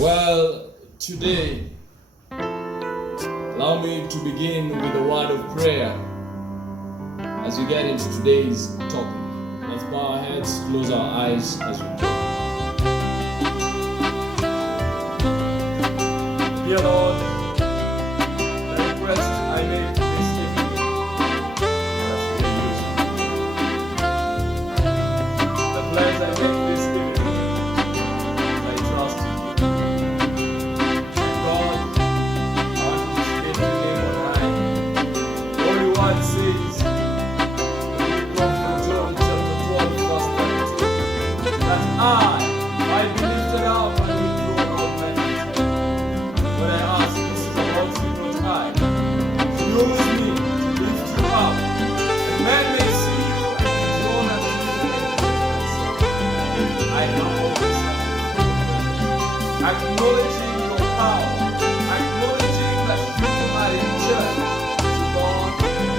Well, today, allow me to begin with a word of prayer as we get into today's topic. Let's bow our heads, close our eyes as we pray. Dear Lord, the request I make this evening that you may use me. The pledge I make this evening is I trust in you. God, I want to speak your name on high. Holy word says, when we come from John chapter 12, verse 32, that I be lifted up and will draw all men unto me. When I ask, this is about you, not I. Use me to lift you up, and men may see you and be drawn unto you and I humble myself, acknowledging your power, acknowledging that you are in charge. Lord, take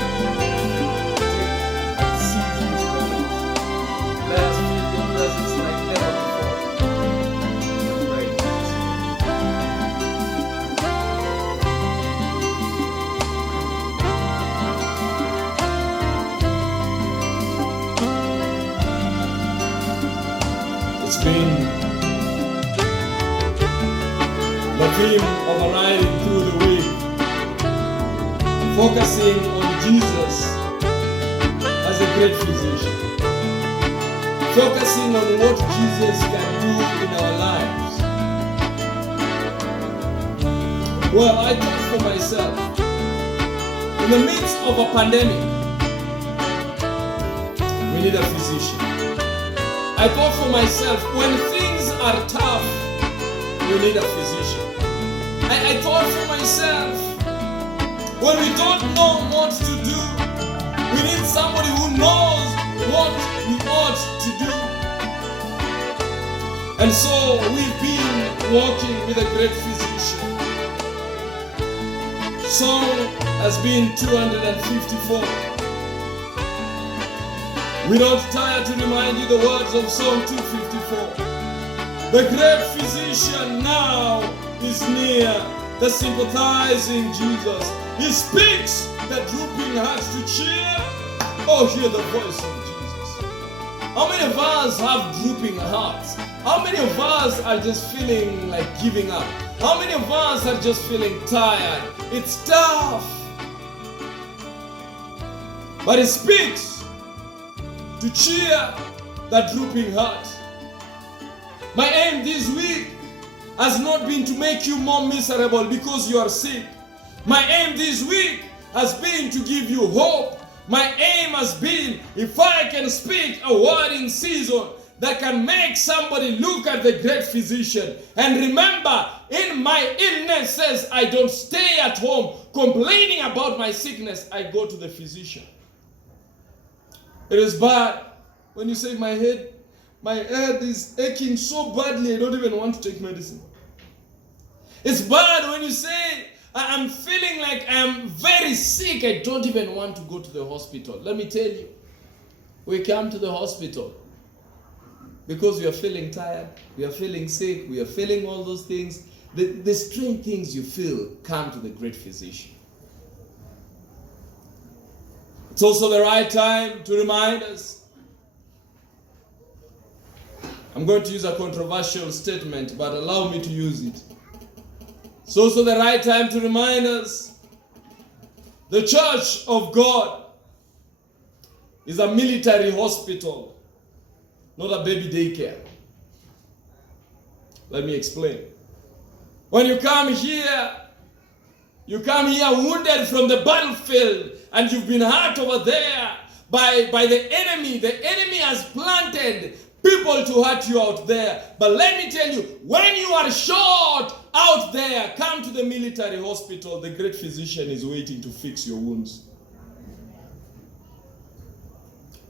and seize this moment. Let us feel your presence like never before. We pray in Jesus' name. It's been the theme of our riding through the week, focusing on Jesus as a great physician, focusing on what Jesus can do in our lives. Well, I thought for myself, in the midst of a pandemic, we need a physician. I thought for myself, when things are tough, we need a physician. I thought for myself, when we don't know what to do, we need somebody who knows what we ought to do. And so we've been walking with a great physician. Song has been 254. We don't tire to remind you the words of Psalm 254. The great physician now is near, the sympathizing Jesus. He speaks the drooping hearts to cheer. Oh, hear the voice of Jesus. How many of us have drooping hearts? How many of us are just feeling like giving up? How many of us are just feeling tired? It's tough. But he speaks to cheer that drooping heart. My aim this week has not been to make you more miserable because you are sick. My aim this week has been to give you hope. My aim has been, if I can speak a word in season that can make somebody look at the great physician and remember, in my illnesses, I don't stay at home complaining about my sickness. I go to the physician. It is bad when you say, my head is aching so badly, I don't even want to take medicine. It's bad when you say, I'm feeling like I'm very sick, I don't even want to go to the hospital. Let me tell you, we come to the hospital because we are feeling tired, we are feeling sick, we are feeling all those things. The strange things you feel come to the great physician. It's also the right time to remind us. I'm going to use a controversial statement, but allow me to use it. It's also the right time to remind us the Church of God is a military hospital, not a baby daycare. Let me explain. When you come here wounded from the battlefield and you've been hurt over there by the enemy. The enemy has planted people to hurt you out there. But let me tell you, when you are shot out there, come to the military hospital. The great physician is waiting to fix your wounds.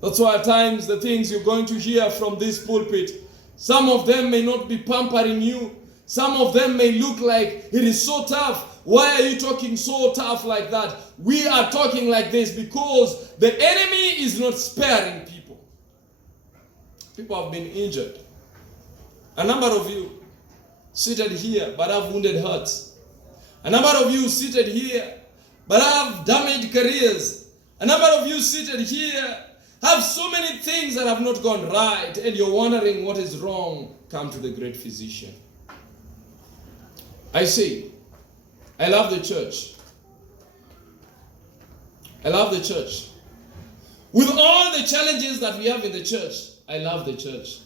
That's why at times the things you're going to hear from this pulpit, some of them may not be pampering you. Some of them may look like it is so tough. Why are you talking so tough like that? We are talking like this because the enemy is not sparing people. People have been injured. A number of you, seated here but have wounded hearts. A number of you seated here but have damaged careers. A number of you seated here have so many things that have not gone right, and you're wondering what is wrong. Come to the great physician. I say, I love the church. I love the church. With all the challenges that we have in the church, I love the church.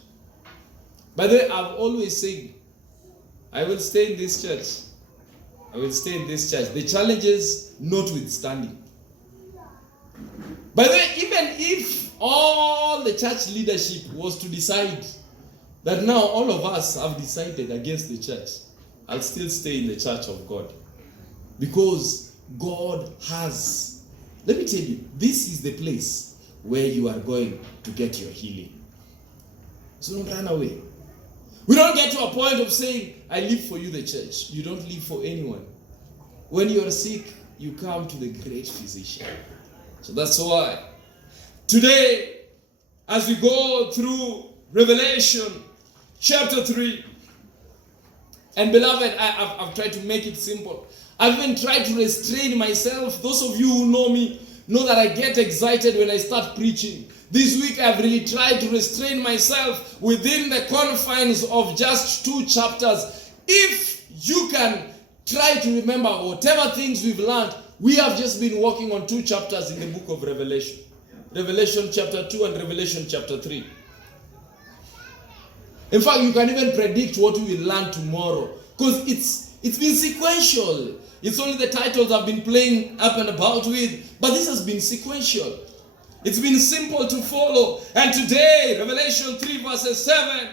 By the way, I've always said, I will stay in this church. I will stay in this church. The challenges notwithstanding. By the way, even if all the church leadership was to decide that now all of us have decided against the church, I'll still stay in the church of God. Because God has, let me tell you, this is the place where you are going to get your healing. So don't run away. We don't get to a point of saying, I live for you, the church. You don't live for anyone. When you are sick, you come to the great physician. So that's why today, as we go through Revelation chapter 3, and beloved, I've tried to make it simple. I've even tried to restrain myself. Those of you who know me know that I get excited when I start preaching. This week I've really tried to restrain myself within the confines of just 2 chapters. If you can try to remember whatever things we've learned, we have just been working on 2 chapters in the book of Revelation. Revelation chapter 2 and Revelation chapter 3. In fact, you can even predict what we will learn tomorrow. Because it's been sequential. It's only the titles I've been playing up and about with. But this has been sequential. It's been simple to follow. And today, Revelation 3 verses 7.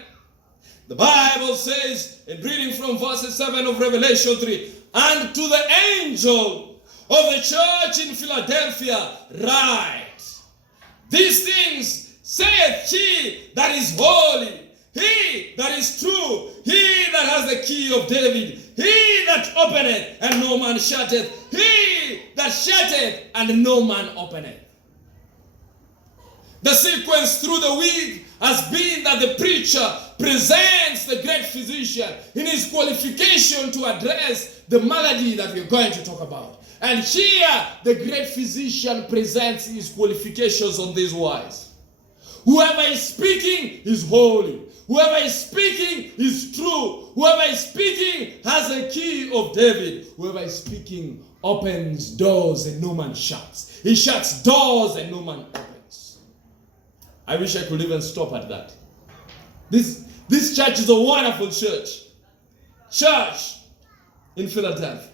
The Bible says, in reading from verses 7 of Revelation 3, and to the angel of the church in Philadelphia write, these things saith he that is holy, he that is true, he that has the key of David, he that openeth and no man shutteth, he that shutteth and no man openeth. The sequence through the week has been that the preacher presents the great physician in his qualification to address the malady that we're going to talk about. And here, the great physician presents his qualifications on these wise. Whoever is speaking is holy. Whoever is speaking is true. Whoever is speaking has a key of David. Whoever is speaking opens doors and no man shuts. He shuts doors and no man opens. I wish I could even stop at that. This church is a wonderful church. Church in Philadelphia.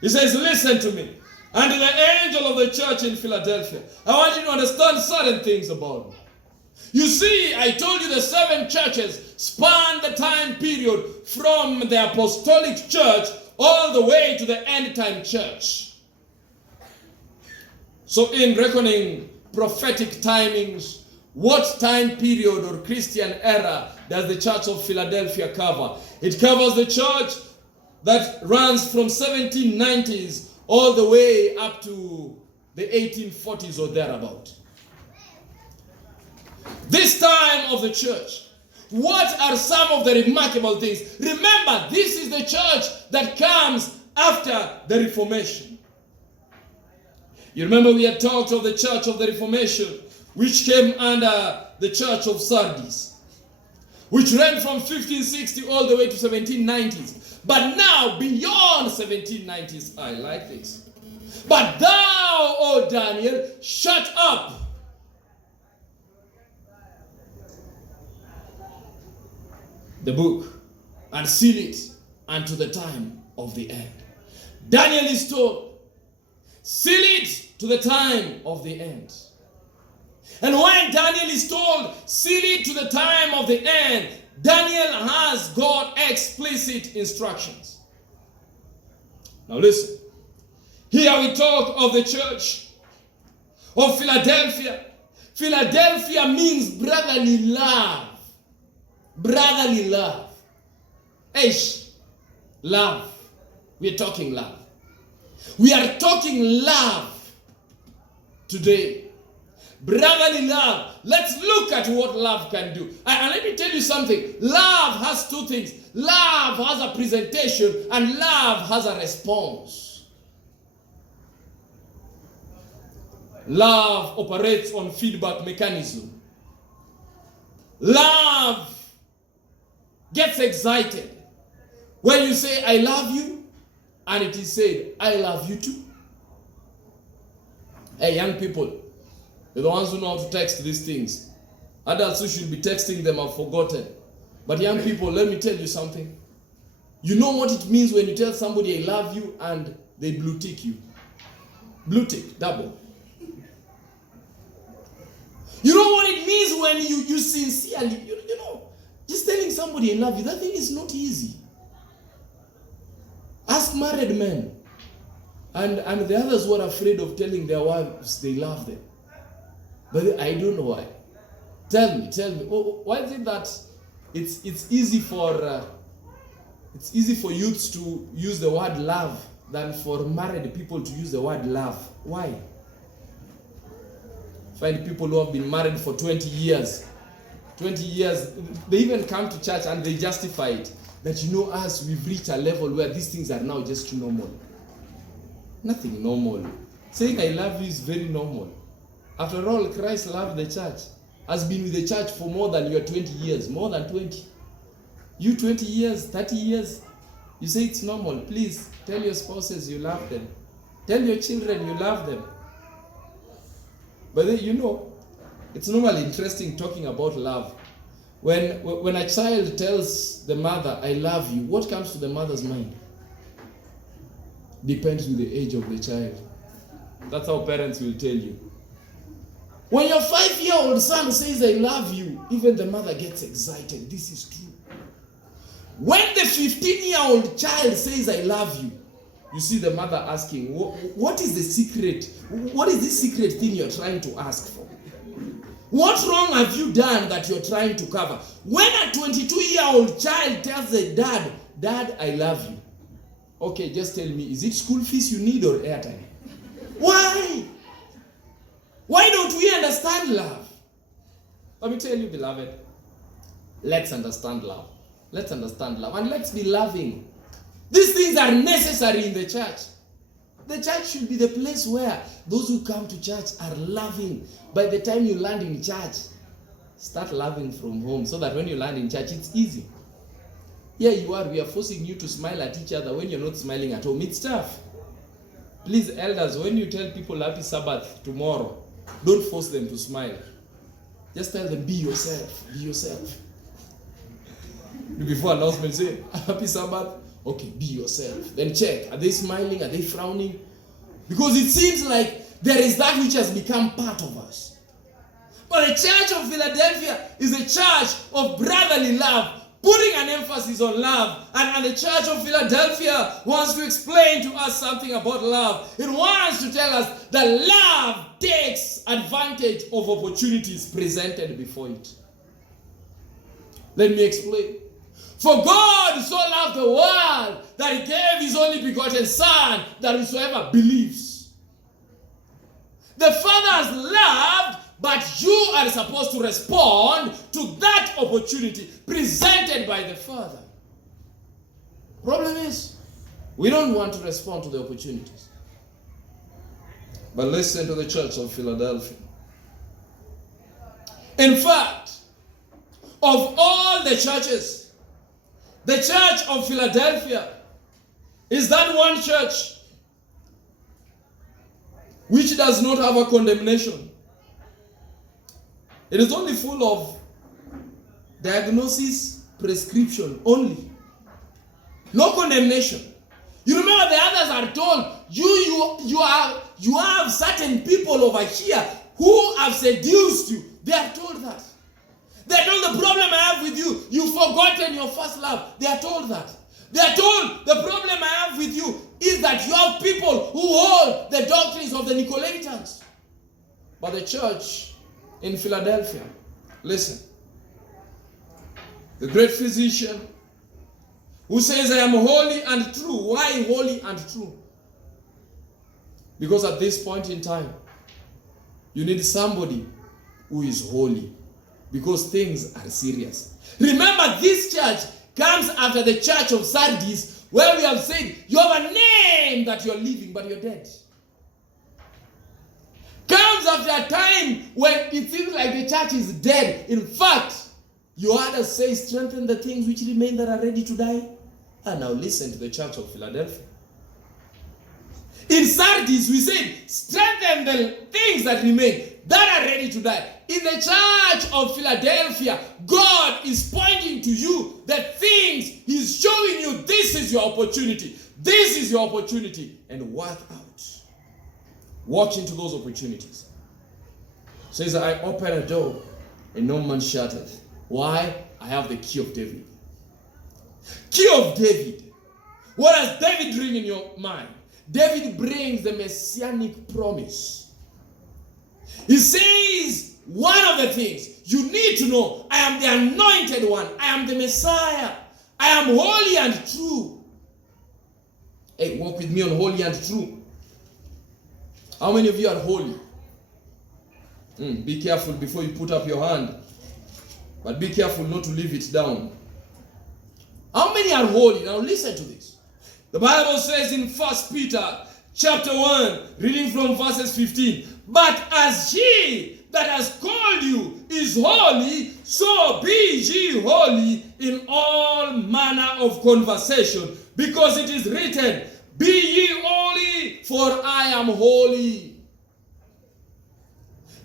He says, listen to me. And to the angel of the church in Philadelphia, I want you to understand certain things about me. You see, I told you the 7 churches span the time period from the apostolic church all the way to the end time church. So in reckoning prophetic timings, what time period or Christian era does the church of Philadelphia cover? It covers the church that runs from 1790s all the way up to the 1840s or thereabout. This time of the church, what are some of the remarkable things? Remember, this is the church that comes after the Reformation. You remember we had talked of the church of the Reformation, which came under the church of Sardis, which ran from 1560 all the way to 1790s. But now, beyond 1790s, I like this. But thou, O Daniel, shut up the book and seal it unto the time of the end. Daniel is told, seal it to the time of the end. And when Daniel is told, seal it to the time of the end, Daniel has got explicit instructions. Now listen. Here we talk of the church of Philadelphia. Philadelphia means brotherly love. Brotherly love. Eish. Love. We are talking love. We are talking love today. Brotherly love. Let's look at what love can do. And let me tell you something. Love has 2 things. love has a presentation and love has a response. Love operates on feedback mechanism. Love gets excited when you say, I love you, and it is said, I love you too. Hey, young people, you're the ones who know how to text these things. Adults who should be texting them have forgotten. But young people, let me tell you something. You know what it means when you tell somebody, I love you, and they blue tick you. Blue tick, double. You know what it means when you sincerely, you know, just telling somebody I love you, that thing is not easy. Ask married men and the others who are afraid of telling their wives they love them. But I don't know why. Tell me. Oh, why is it that it's easy for youths to use the word love than for married people to use the word love? Why? Find people who have been married for 20 years. 20 years, they even come to church and they justify it. That, you know, us, we've reached a level where these things are now just normal. Nothing normal. Saying I love you is very normal. After all, Christ loved the church. Has been with the church for more than your 20 years. More than 20. You 20 years, 30 years. You say it's normal. Please, tell your spouses you love them. Tell your children you love them. But then, you know, it's normally interesting talking about love. When a child tells the mother, I love you, what comes to the mother's mind? Depends with the age of the child. That's how parents will tell you. When your 5-year-old son says, I love you, even the mother gets excited. This is true. When the 15-year-old child says, I love you, you see the mother asking, what is the secret? What is this secret thing you're trying to ask for? What wrong have you done that you're trying to cover? When a 22-year-old child tells the dad, I love you. Okay, just tell me, is it school fees you need or airtime? Why? Why don't we understand love? Let me tell you, beloved, let's understand love. Let's understand love and let's be loving. These things are necessary in the church. The church should be the place where those who come to church are loving. By the time you land in church, start loving from home so that when you land in church, it's easy. Here you are, we are forcing you to smile at each other when you're not smiling at home. It's tough. Please, elders, when you tell people happy Sabbath tomorrow, don't force them to smile. Just tell them, be yourself, be yourself. Before announcement, say, happy Sabbath. Okay, be yourself. Then check. Are they smiling? Are they frowning? Because it seems like there is that which has become part of us. But the Church of Philadelphia is a church of brotherly love, putting an emphasis on love. And the Church of Philadelphia wants to explain to us something about love. It wants to tell us that love takes advantage of opportunities presented before it. Let me explain. For God so loved the world that he gave his only begotten Son, that whosoever believes. The Father has loved, but you are supposed to respond to that opportunity presented by the Father. Problem is, we don't want to respond to the opportunities. But listen to the Church of Philadelphia. In fact, of all the churches, the Church of Philadelphia is that one church which does not have a condemnation. It is only full of diagnosis, prescription only. No condemnation. You remember the others are told, you have certain people over here who have seduced you. They are told that. They are told the problem I have with you, you've forgotten your first love. They are told that. They are told the problem I have with you is that you have people who hold the doctrines of the Nicolaitans. But the church in Philadelphia, listen, the great physician who says, I am holy and true. Why holy and true? Because at this point in time, you need somebody who is holy. Because things are serious. Remember, this church comes after the church of Sardis, where we have said, you have a name that you're living, but you're dead. Comes after a time when it seems like the church is dead. In fact, you heard us say, strengthen the things which remain that are ready to die. And now listen to the church of Philadelphia. In Sardis, we said, strengthen the things that remain that are ready to die. In the church of Philadelphia, God is pointing to you the things He's showing you. This is your opportunity. This is your opportunity. And work out. Walk into those opportunities. Says, I open a door and no man shutteth. Why? I have the key of David. Key of David. What does David bring in your mind? David brings the messianic promise. He says, one of the things you need to know, I am the anointed one. I am the Messiah. I am holy and true. Hey, walk with me on holy and true. How many of you are holy? Be careful before you put up your hand. But be careful not to leave it down. How many are holy? Now listen to this. The Bible says in 1 Peter chapter 1, reading from verses 15, but as He that has called you is holy, so be ye holy in all manner of conversation, because it is written, be ye holy, for I am holy.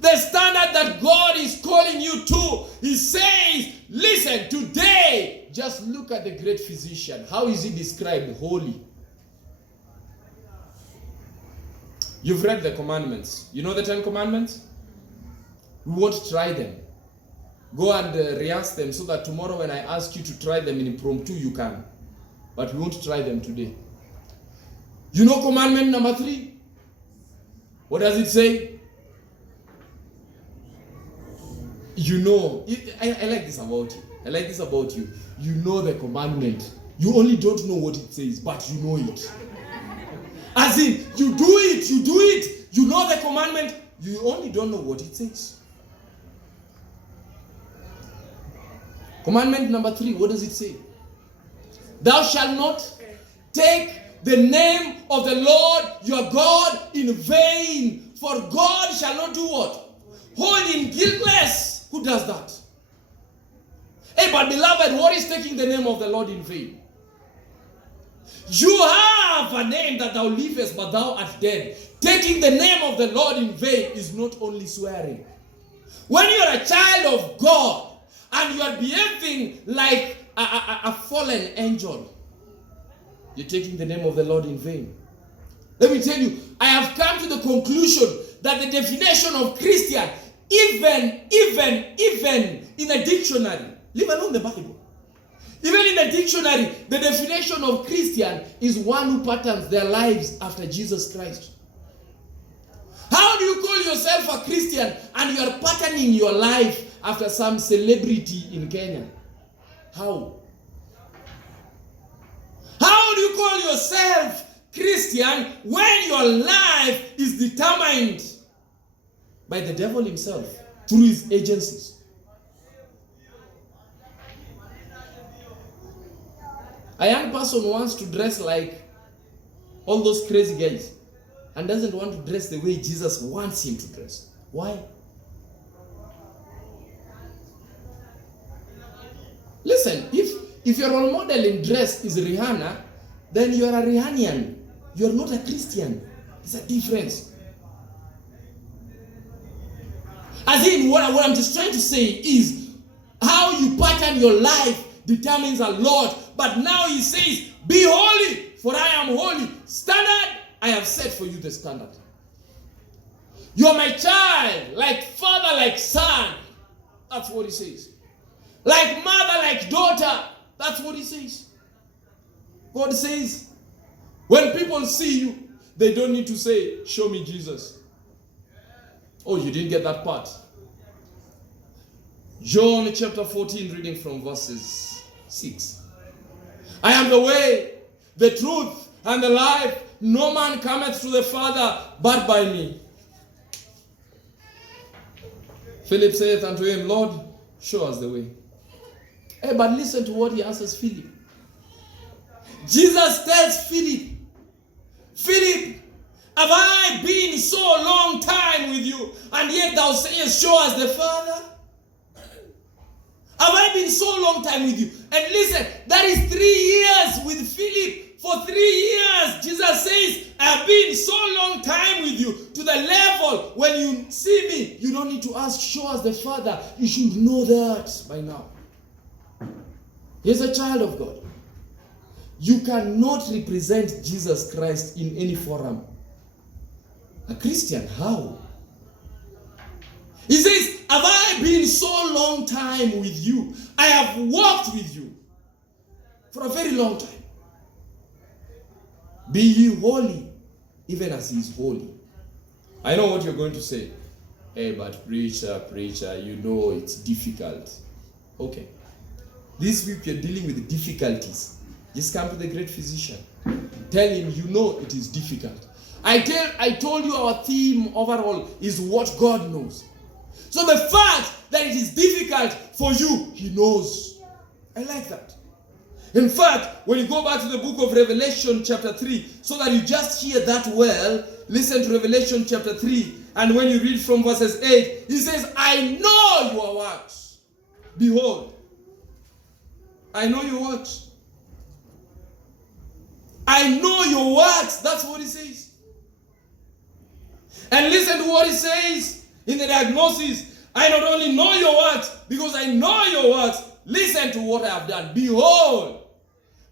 The standard that God is calling you to, He says, listen, today, just look at the great physician. How is he described? Holy. You've read the commandments. You know the 10 commandments? We won't try them. Go and rehearse them so that tomorrow when I ask you to try them in impromptu, you can. But we won't try them today. You know commandment number 3? What does it say? You know. I like this about you. I like this about you. You know the commandment. You only don't know what it says, but you know it. As in, you do it. You know the commandment. You only don't know what it says. Commandment number 3, what does it say? Thou shalt not take the name of the Lord your God in vain, for God shall not do what? Hold him guiltless. Who does that? Hey, but beloved, what is taking the name of the Lord in vain? You have a name that thou livest, but thou art dead. Taking the name of the Lord in vain is not only swearing. When you are a child of God and you are behaving like a fallen angel, you're taking the name of the Lord in vain. Let me tell you, I have come to the conclusion that the definition of Christian, even in a dictionary, leave alone the Bible, even in a dictionary, the definition of Christian is one who patterns their lives after Jesus Christ. How do you call yourself a Christian and you are patterning your life after some celebrity in Kenya? How? How do you call yourself Christian when your life is determined by the devil himself through his agencies? A young person wants to dress like all those crazy guys and doesn't want to dress the way Jesus wants him to dress. Why? Listen, if your role model in dress is Rihanna, then you are a Rihannian. You are not a Christian. There's a difference. As in, what I'm just trying to say is how you pattern your life determines a lot. But now he says, be holy, for I am holy. Standard, I have set for you the standard. You're my child, like father, like son. That's what he says. Like mother, like daughter. That's what he says. God says, when people see you, they don't need to say, show me Jesus. Oh, you didn't get that part. John chapter 14, reading from verses 6. I am the way, the truth, and the life. No man cometh to the Father but by me. Philip saith unto him, Lord, show us the way. Hey, but listen to what he answers Philip. Jesus tells Philip, Philip, have I been so long time with you, and yet thou sayest, show us the Father? Have I been so long time with you? And listen, that is 3 years with Philip. For 3 years, Jesus says, I have been so long time with you, to the level when you see me, you don't need to ask, show us the Father. You should know that by now. He's a child of God. You cannot represent Jesus Christ in any forum. A Christian, how? He says, have I been so long time with you? I have walked with you for a very long time. Be ye holy, even as he is holy. I know what you're going to say. Hey, but preacher, you know it's difficult. Okay. This week you're dealing with difficulties. Just come to the great physician. Tell him you know it is difficult. I told you our theme overall is what God knows. So the fact that it is difficult for you, he knows. I like that. In fact, when you go back to the book of Revelation chapter 3, so that you just hear that well, listen to Revelation chapter 3, and when you read from verses 8, he says, I know your works. Behold, I know your works. I know your works. That's what he says. And listen to what he says in the diagnosis. I not only know your works, because I know your works. Listen to what I have done. Behold,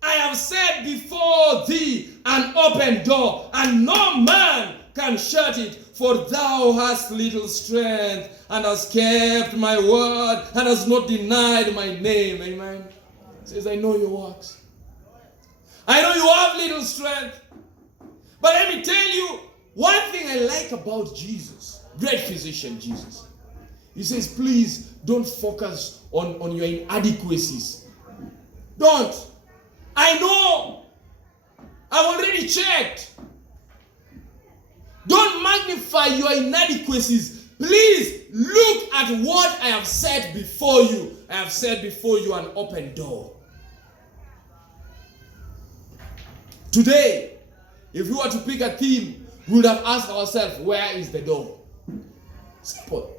I have set before thee an open door, and no man can shut it. For thou hast little strength, and hast kept my word, and hast not denied my name. Amen. He says, I know your works. I know you have little strength. But let me tell you, one thing I like about Jesus, great physician Jesus, he says, please don't focus on your inadequacies. Don't. I know. I've already checked. Don't magnify your inadequacies. Please look at what I have set before you. I have set before you an open door. Today, if we were to pick a theme, we would have asked ourselves, where is the door? Simple.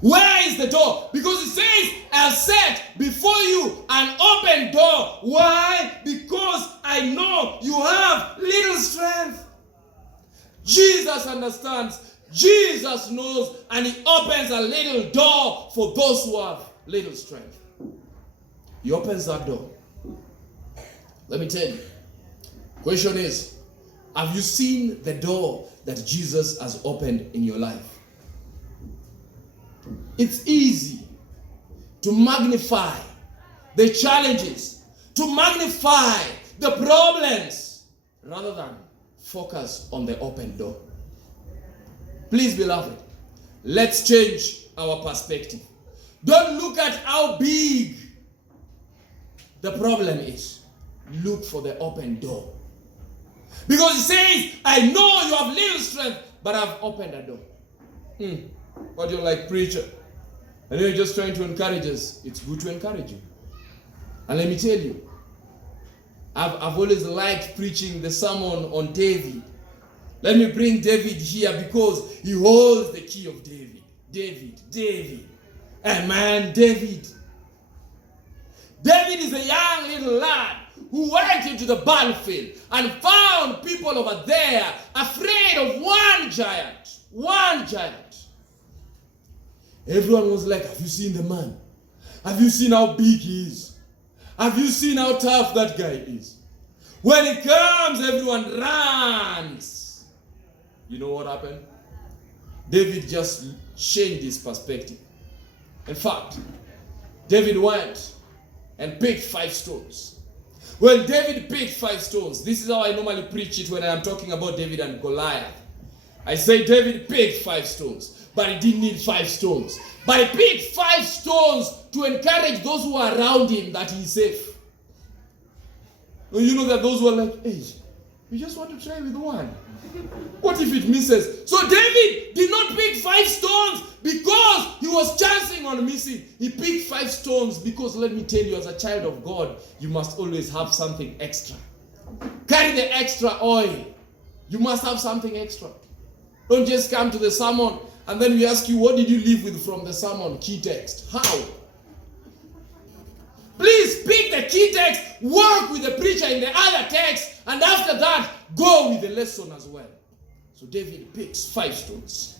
Where is the door? Because it says, I have set before you an open door. Why? Because I know you have little strength. Jesus understands. Jesus knows, and he opens a little door for those who have little strength. He opens that door. Let me tell you. Question is, have you seen the door that Jesus has opened in your life? It's easy to magnify the challenges, to magnify the problems, rather than focus on the open door. Please, beloved, let's change our perspective. Don't look at how big the problem is. Look for the open door. Because he says, I know you have little strength, but I've opened a door. What you're like, preacher? I know you're just trying to encourage us. It's good to encourage you. And let me tell you, I've always liked preaching the sermon on David. Let me bring David here because he holds the key of David. David. Amen, David. David is a young little lad who went into the battlefield and found people over there afraid of one giant. One giant. Everyone was like, have you seen the man? Have you seen how big he is? Have you seen how tough that guy is? When he comes, everyone runs. You know what happened? David just changed his perspective. In fact, David went and picked 5 stones. Well, David picked 5 stones. This is how I normally preach it when I am talking about David and Goliath. I say David picked 5 stones, but he didn't need 5 stones. But he picked 5 stones to encourage those who are around him that he's safe. You know that those who are like, hey, You just want to try with one. What if it misses? So David did not pick 5 stones because he was chancing on missing. He picked 5 stones because, let me tell you, as a child of God, you must always have something extra. Carry the extra oil. You must have something extra. Don't just come to the sermon and then we ask you, what did you leave with from the sermon? Key text. How? Please pick the key text, work with the preacher in the other text, and after that, go with the lesson as well. So David picks 5 stones.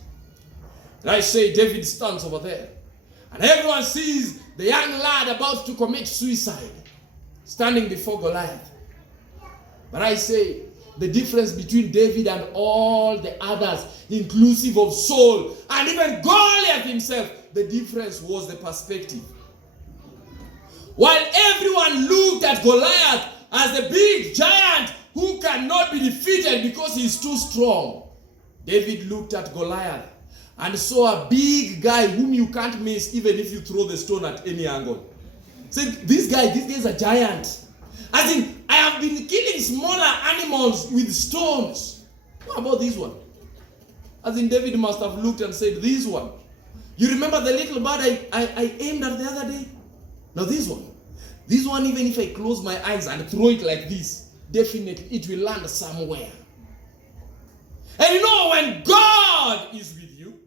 And I say, David stands over there. And everyone sees the young lad about to commit suicide, standing before Goliath. But I say, the difference between David and all the others, inclusive of Saul, and even Goliath himself, the difference was the perspective. While everyone looked at Goliath as a big giant who cannot be defeated because he is too strong, David looked at Goliath and saw a big guy whom you can't miss even if you throw the stone at any angle. Said, this guy is a giant. As in, I have been killing smaller animals with stones. What about this one? As in, David must have looked and said, this one. You remember the little bird I aimed at the other day? Now this one. This one, even if I close my eyes and throw it like this, definitely it will land somewhere. And you know, when God is with you,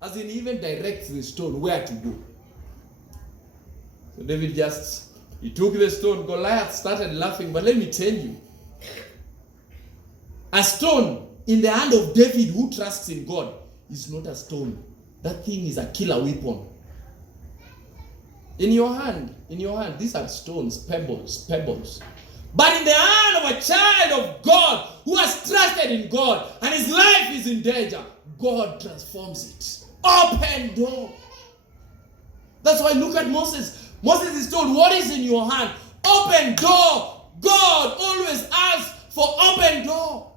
as in, he even directs the stone where to go. So David he took the stone. Goliath started laughing, but let me tell you, a stone in the hand of David who trusts in God is not a stone. That thing is a killer weapon. In your hand, these are stones, pebbles. But in the hand of a child of God who has trusted in God and his life is in danger, God transforms it. Open door. That's why look at Moses. Moses is told, what is in your hand? Open door. God always asks for open door.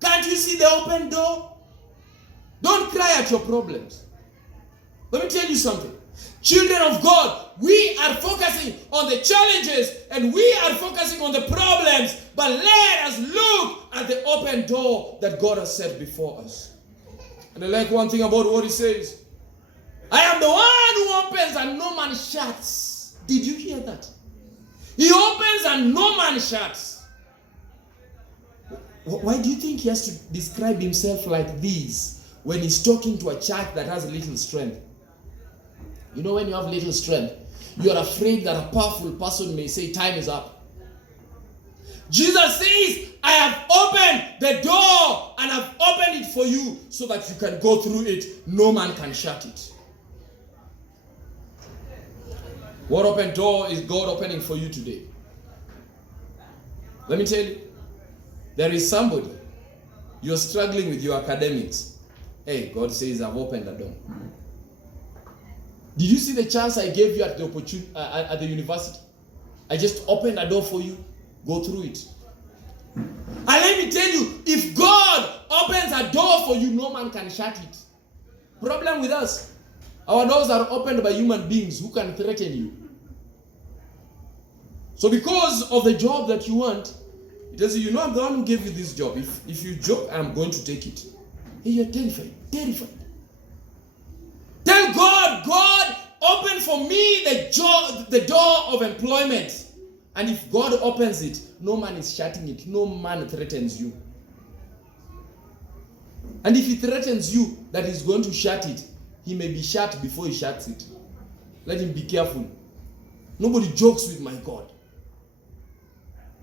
Can't you see the open door? Don't cry at your problems. Let me tell you something. Children of God, we are focusing on the challenges and we are focusing on the problems, but let us look at the open door that God has set before us. And I like one thing about what he says. I am the one who opens and no man shuts. Did you hear that? He opens and no man shuts. Why do you think he has to describe himself like this when he's talking to a church that has little strength? You know, when you have little strength, you are afraid that a powerful person may say, time is up. Jesus says, I have opened the door and I've opened it for you so that you can go through it. No man can shut it. What open door is God opening for you today? Let me tell you, there is somebody, you're struggling with your academics. Hey, God says, I've opened a door. Did you see the chance I gave you at the opportunity at the university? I just opened a door for you. Go through it. And let me tell you, if God opens a door for you, no man can shut it. Problem with us, our doors are opened by human beings who can threaten you. So because of the job that you want, it tells you, I'm the one who gave you this job. If you joke, I'm going to take it. Hey, you're terrified. Tell God, open for me the door of employment. And if God opens it, no man is shutting it. No man threatens you. And if he threatens you that he's going to shut it, he may be shut before he shuts it. Let him be careful. Nobody jokes with my God.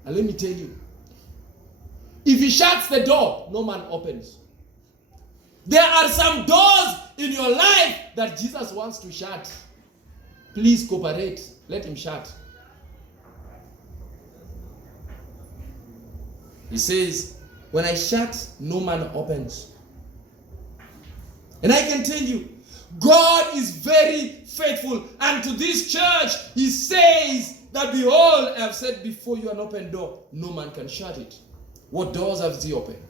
And let me tell you, if he shuts the door, no man opens. There are some doors in your life that Jesus wants to shut. Please cooperate. Let him shut. He says, when I shut, no man opens. And I can tell you, God is very faithful. And to this church, he says that, behold, I have set before you an open door. No man can shut it. What doors has he opened?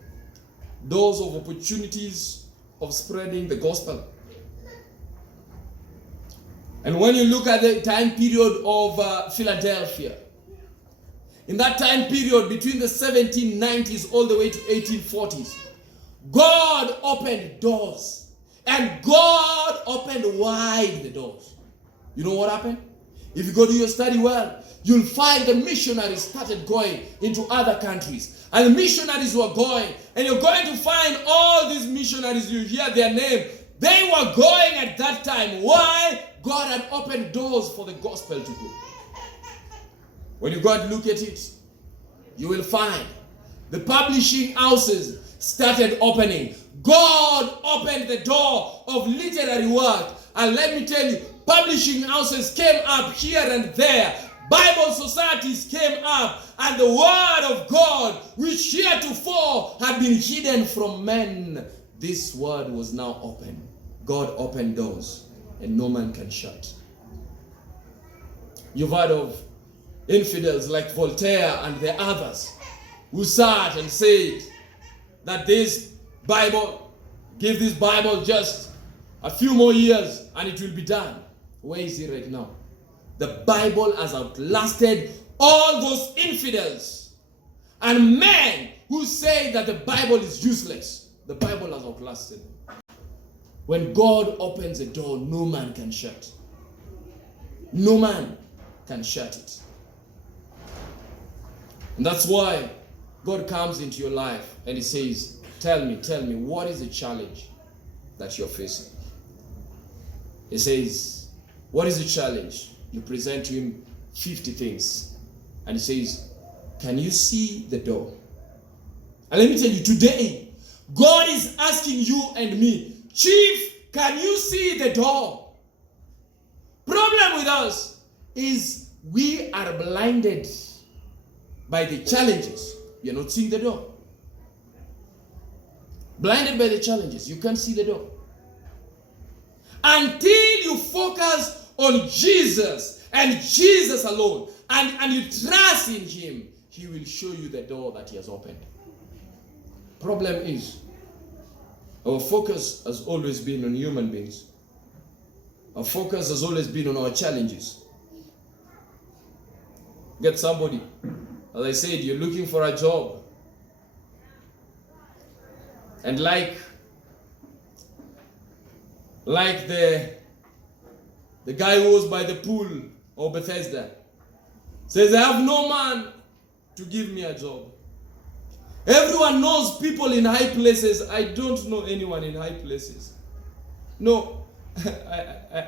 Doors of opportunities of spreading the gospel. And when you look at the time period of Philadelphia, in that time period between the 1790s all the way to 1840s, God opened doors. And God opened wide the doors. You know what happened? If you go to your study well, you'll find the missionaries started going into other countries. And the missionaries were going. And you're going to find all these missionaries, you hear their name. They were going at that time. Why? God had opened doors for the gospel to go. When you go and look at it, you will find the publishing houses started opening. God opened the door of literary work. And let me tell you, publishing houses came up here and there. Bible societies came up. And the word of God, which heretofore had been hidden from men, this word was now open. God opened doors, and no man can shut. You've heard of infidels like Voltaire and the others who sat and said that this Bible, give this Bible just a few more years and it will be done. Where is it right now? The Bible has outlasted all those infidels and men who say that the Bible is useless. The Bible has outlasted them. When God opens a door, no man can shut. No man can shut it. And that's why God comes into your life and he says, tell me, what is the challenge that you're facing? He says, what is the challenge? You present to him 50 things. And he says, can you see the door? And let me tell you, today, God is asking you and me, Chief, can you see the door? Problem with us is we are blinded by the challenges. You're not seeing the door. Blinded by the challenges. You can't see the door. Until you focus on Jesus and Jesus alone, and you trust in him, he will show you the door that he has opened. Problem is, our focus has always been on human beings. Our focus has always been on our challenges. Get somebody. As I said, you're looking for a job. And like the guy who was by the pool of Bethesda says, I have no man to give me a job. Everyone knows people in high places. I don't know anyone in high places. No,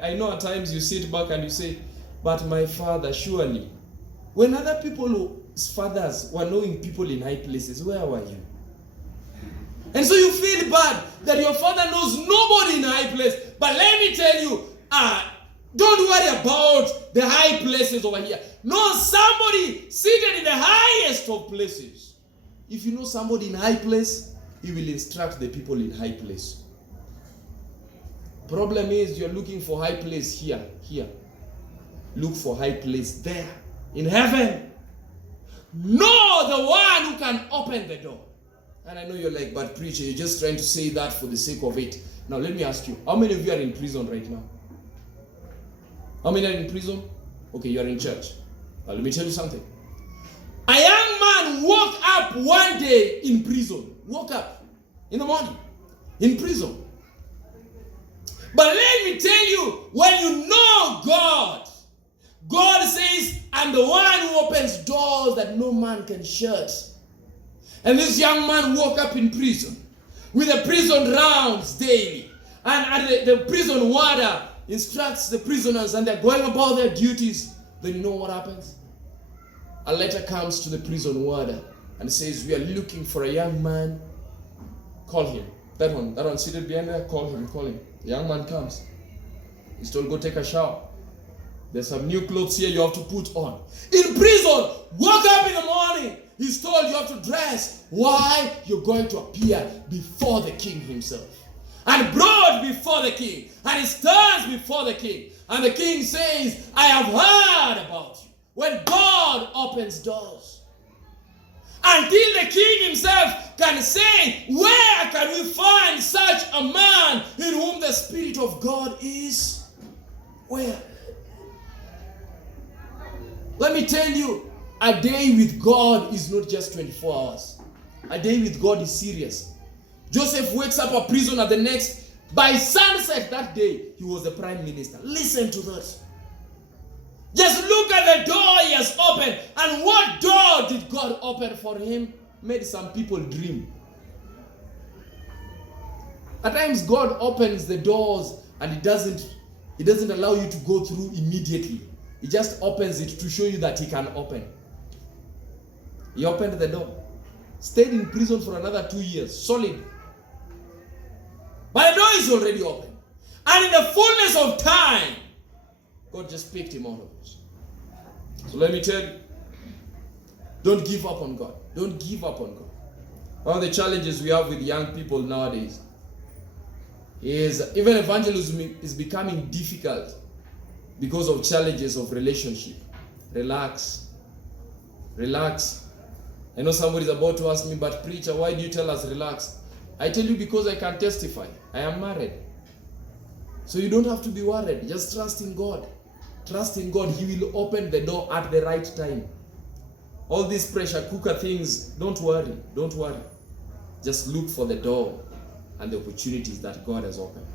I know at times you sit back and you say, but my father, surely. When other people's fathers were knowing people in high places, where were you? And so you feel bad that your father knows nobody in a high place. But let me tell you, don't worry about the high places over here. Know somebody seated in the highest of places. If you know somebody in high place, he will instruct the people in high place. Problem is you're looking for high place here. Look for high place there, in heaven. Know the one who can open the door. And I know you're like, but preacher, you're just trying to say that for the sake of it. Now let me ask you, how many of you are in prison right now? How many are in prison? Okay, you are in church. Now let me tell you something. A young man woke up one day in prison. Woke up in the morning in prison. But let me tell you, when you know God, God says, I'm the one who opens doors that no man can shut. And this young man woke up in prison with the prison rounds daily. And the prison warder instructs the prisoners and they're going about their duties. Then you know what happens? A letter comes to the prison warder and says, we are looking for a young man. Call him. That one seated behind there, call him. The young man comes. He's told, go take a shower. There's some new clothes here you have to put on. In prison, woke up in the morning. He's told you have to dress. Why? You're going to appear before the king himself. And brought before the king. And he stands before the king. And the king says, I have heard about you. When God opens doors. Until the king himself can say, where can we find such a man in whom the Spirit of God is? Where? Let me tell you, A day with God is not just 24 hours. A day with God is serious. Joseph wakes up a prisoner the next. By sunset that day, he was the prime minister. Listen to that. Just look at the door he has opened. And what door did God open for him? Made some people dream. At times God opens the doors and it doesn't allow you to go through immediately. He just opens it to show you that he can open. He opened the door. Stayed in prison for another 2 years. Solid. But the door is already open. And in the fullness of time, God just picked him out of it. So let me tell you, don't give up on God. Don't give up on God. One of the challenges we have with young people nowadays is even evangelism is becoming difficult because of challenges of relationship. Relax. Relax. I know somebody's about to ask me, but preacher, why do you tell us relax? I tell you because I can testify. I am married. So you don't have to be worried. Just trust in God. Trust in God. He will open the door at the right time. All these pressure cooker things, don't worry. Don't worry. Just look for the door and the opportunities that God has opened.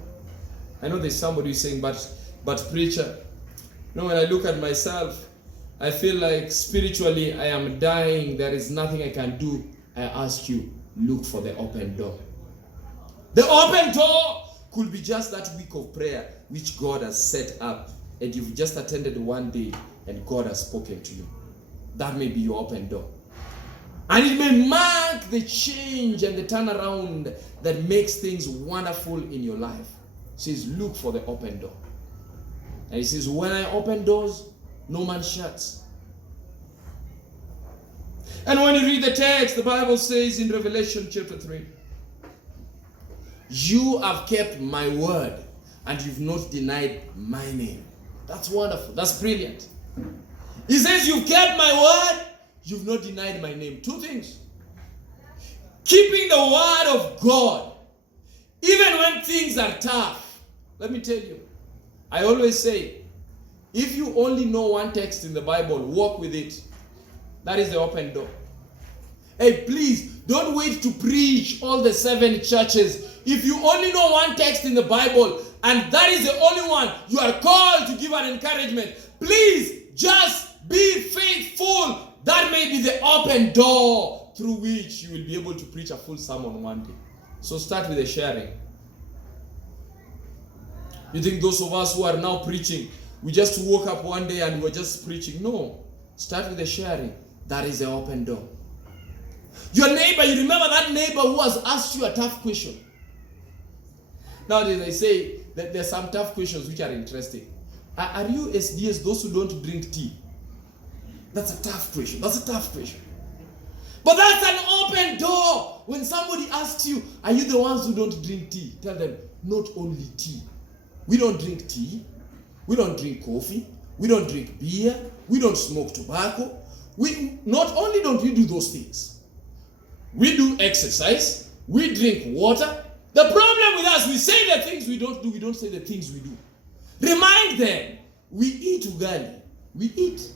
I know there's somebody who's saying, but preacher, you know, when I look at myself, I feel like spiritually I am dying. There is nothing I can do. I ask you, look for the open door. The open door could be just that week of prayer which God has set up, and you've just attended one day and God has spoken to you. That may be your open door. And it may mark the change and the turnaround that makes things wonderful in your life. It says, look for the open door. And he says, when I open doors, no man shuts. And when you read the text, the Bible says in Revelation chapter 3, you have kept my word and you've not denied my name. That's wonderful. That's brilliant. He says, you've kept my word, you've not denied my name. Two things. Keeping the word of God, even when things are tough. Let me tell you, I always say, if you only know one text in the Bible, walk with it. That is the open door. Hey, please, don't wait to preach all the 7 churches. If you only know one text in the Bible, and that is the only one you are called to give an encouragement, please just be faithful. That may be the open door through which you will be able to preach a full sermon one day. So start with the sharing. You think those of us who are now preaching, we just woke up one day and we're just preaching? No. Start with the sharing. That is the open door. Your neighbor, you remember that neighbor who has asked you a tough question? Nowadays they say that there are some tough questions which are interesting. Are you SDS those who don't drink tea? That's a tough question. That's a tough question. But that's an open door. When somebody asks you, are you the ones who don't drink tea? Tell them, not only tea. We don't drink tea. We don't drink coffee. We don't drink beer. We don't smoke tobacco. We not only don't we do those things, we do exercise. We drink water. The problem with us, we say the things we don't do. We don't say the things we do. Remind them, we eat ugali. We eat.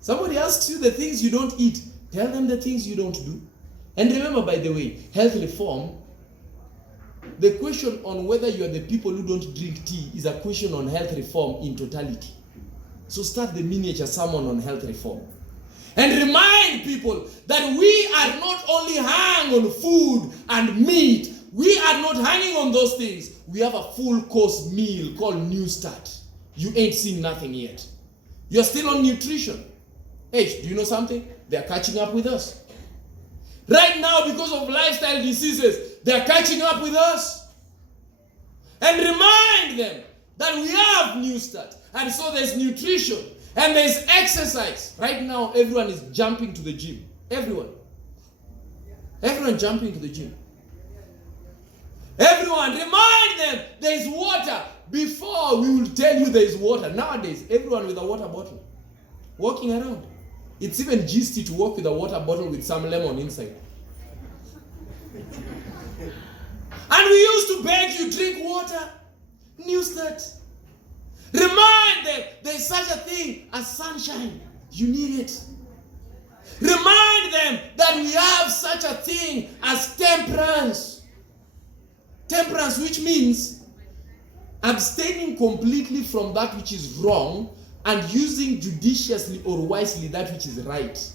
Somebody asks you the things you don't eat. Tell them the things you don't do. And remember, by the way, health reform, the question on whether you are the people who don't drink tea is a question on health reform in totality. So start the miniature sermon on health reform. And remind people that we are not only hung on food and meat. We are not hanging on those things. We have a full course meal called New Start. You ain't seen nothing yet. You're still on nutrition. Hey, do you know something? They're catching up with us. Right now, because of lifestyle diseases, they're catching up with us. And remind them that we have New Start. And so there's nutrition. And there's exercise. Right now, everyone is jumping to the gym. Everyone. Everyone jumping to the gym. Everyone, remind them there's water. Before we will tell you there's water. Nowadays, everyone with a water bottle. Walking around. It's even gisty to walk with a water bottle with some lemon inside. And we used to beg you, drink water. New Start. Remind them there's such a thing as sunshine. You need it. Remind them that we have such a thing as temperance. Temperance, which means abstaining completely from that which is wrong and using judiciously or wisely that which is right.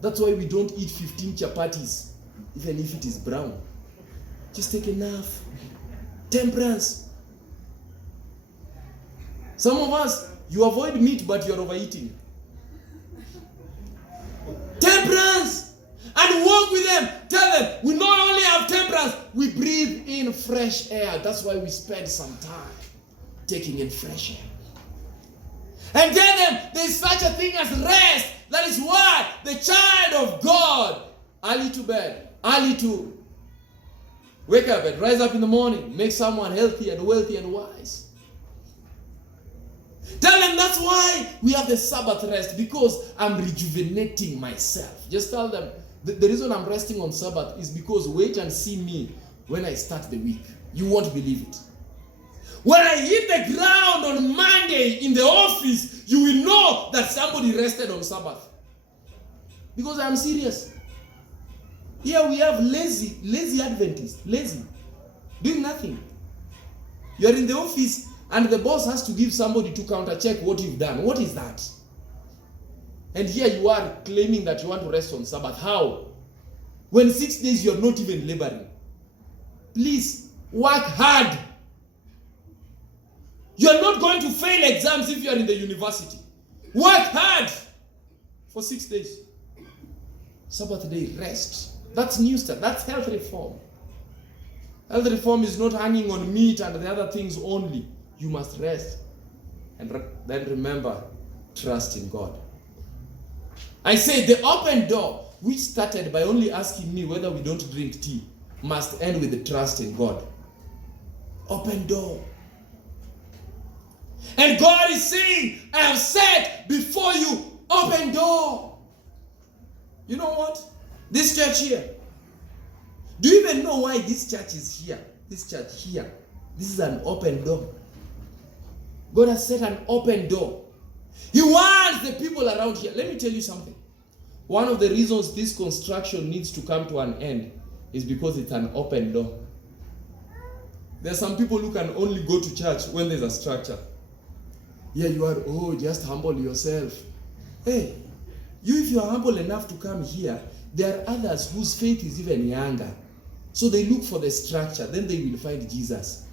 That's why we don't eat 15 chapatis, even if it is brown. Just take enough. Temperance. Some of us, you avoid meat, but you're overeating. Temperance. And walk with them. Tell them, we not only have temperance, we breathe in fresh air. That's why we spend some time taking in fresh air. And tell them, there is such a thing as rest. That is why the child of God, early to bed, early to wake up and rise up in the morning, make someone healthy and wealthy and wise. Tell them that's why we have the Sabbath rest, because I'm rejuvenating myself. Just tell them, the reason I'm resting on Sabbath is because wait and see me when I start the week. You won't believe it. When I hit the ground on Monday in the office, you will know that somebody rested on Sabbath. Because I'm serious. Here we have lazy Adventists, lazy, doing nothing. You're in the office and the boss has to give somebody to counter check what you've done. What is that? And here you are claiming that you want to rest on Sabbath. How? When 6 days you're not even laboring. Please, work hard. You're not going to fail exams if you're in the university. Work hard for 6 days. Sabbath day, rest. That's new stuff. That's health reform. Health reform is not hanging on meat and the other things only. You must rest. And then remember, trust in God. I say the open door, which started by only asking me whether we don't drink tea, must end with the trust in God. Open door. And God is saying, I have set before you open door. You know what? This church here. Do you even know why this church is here? This church here. This is an open door. God has set an open door. He wants the people around here. Let me tell you something. One of the reasons this construction needs to come to an end is because it's an open door. There are some people who can only go to church when there's a structure. Here you are, just humble yourself. Hey, if you are humble enough to come here, there are others whose faith is even younger. So they look for the structure, then they will find Jesus.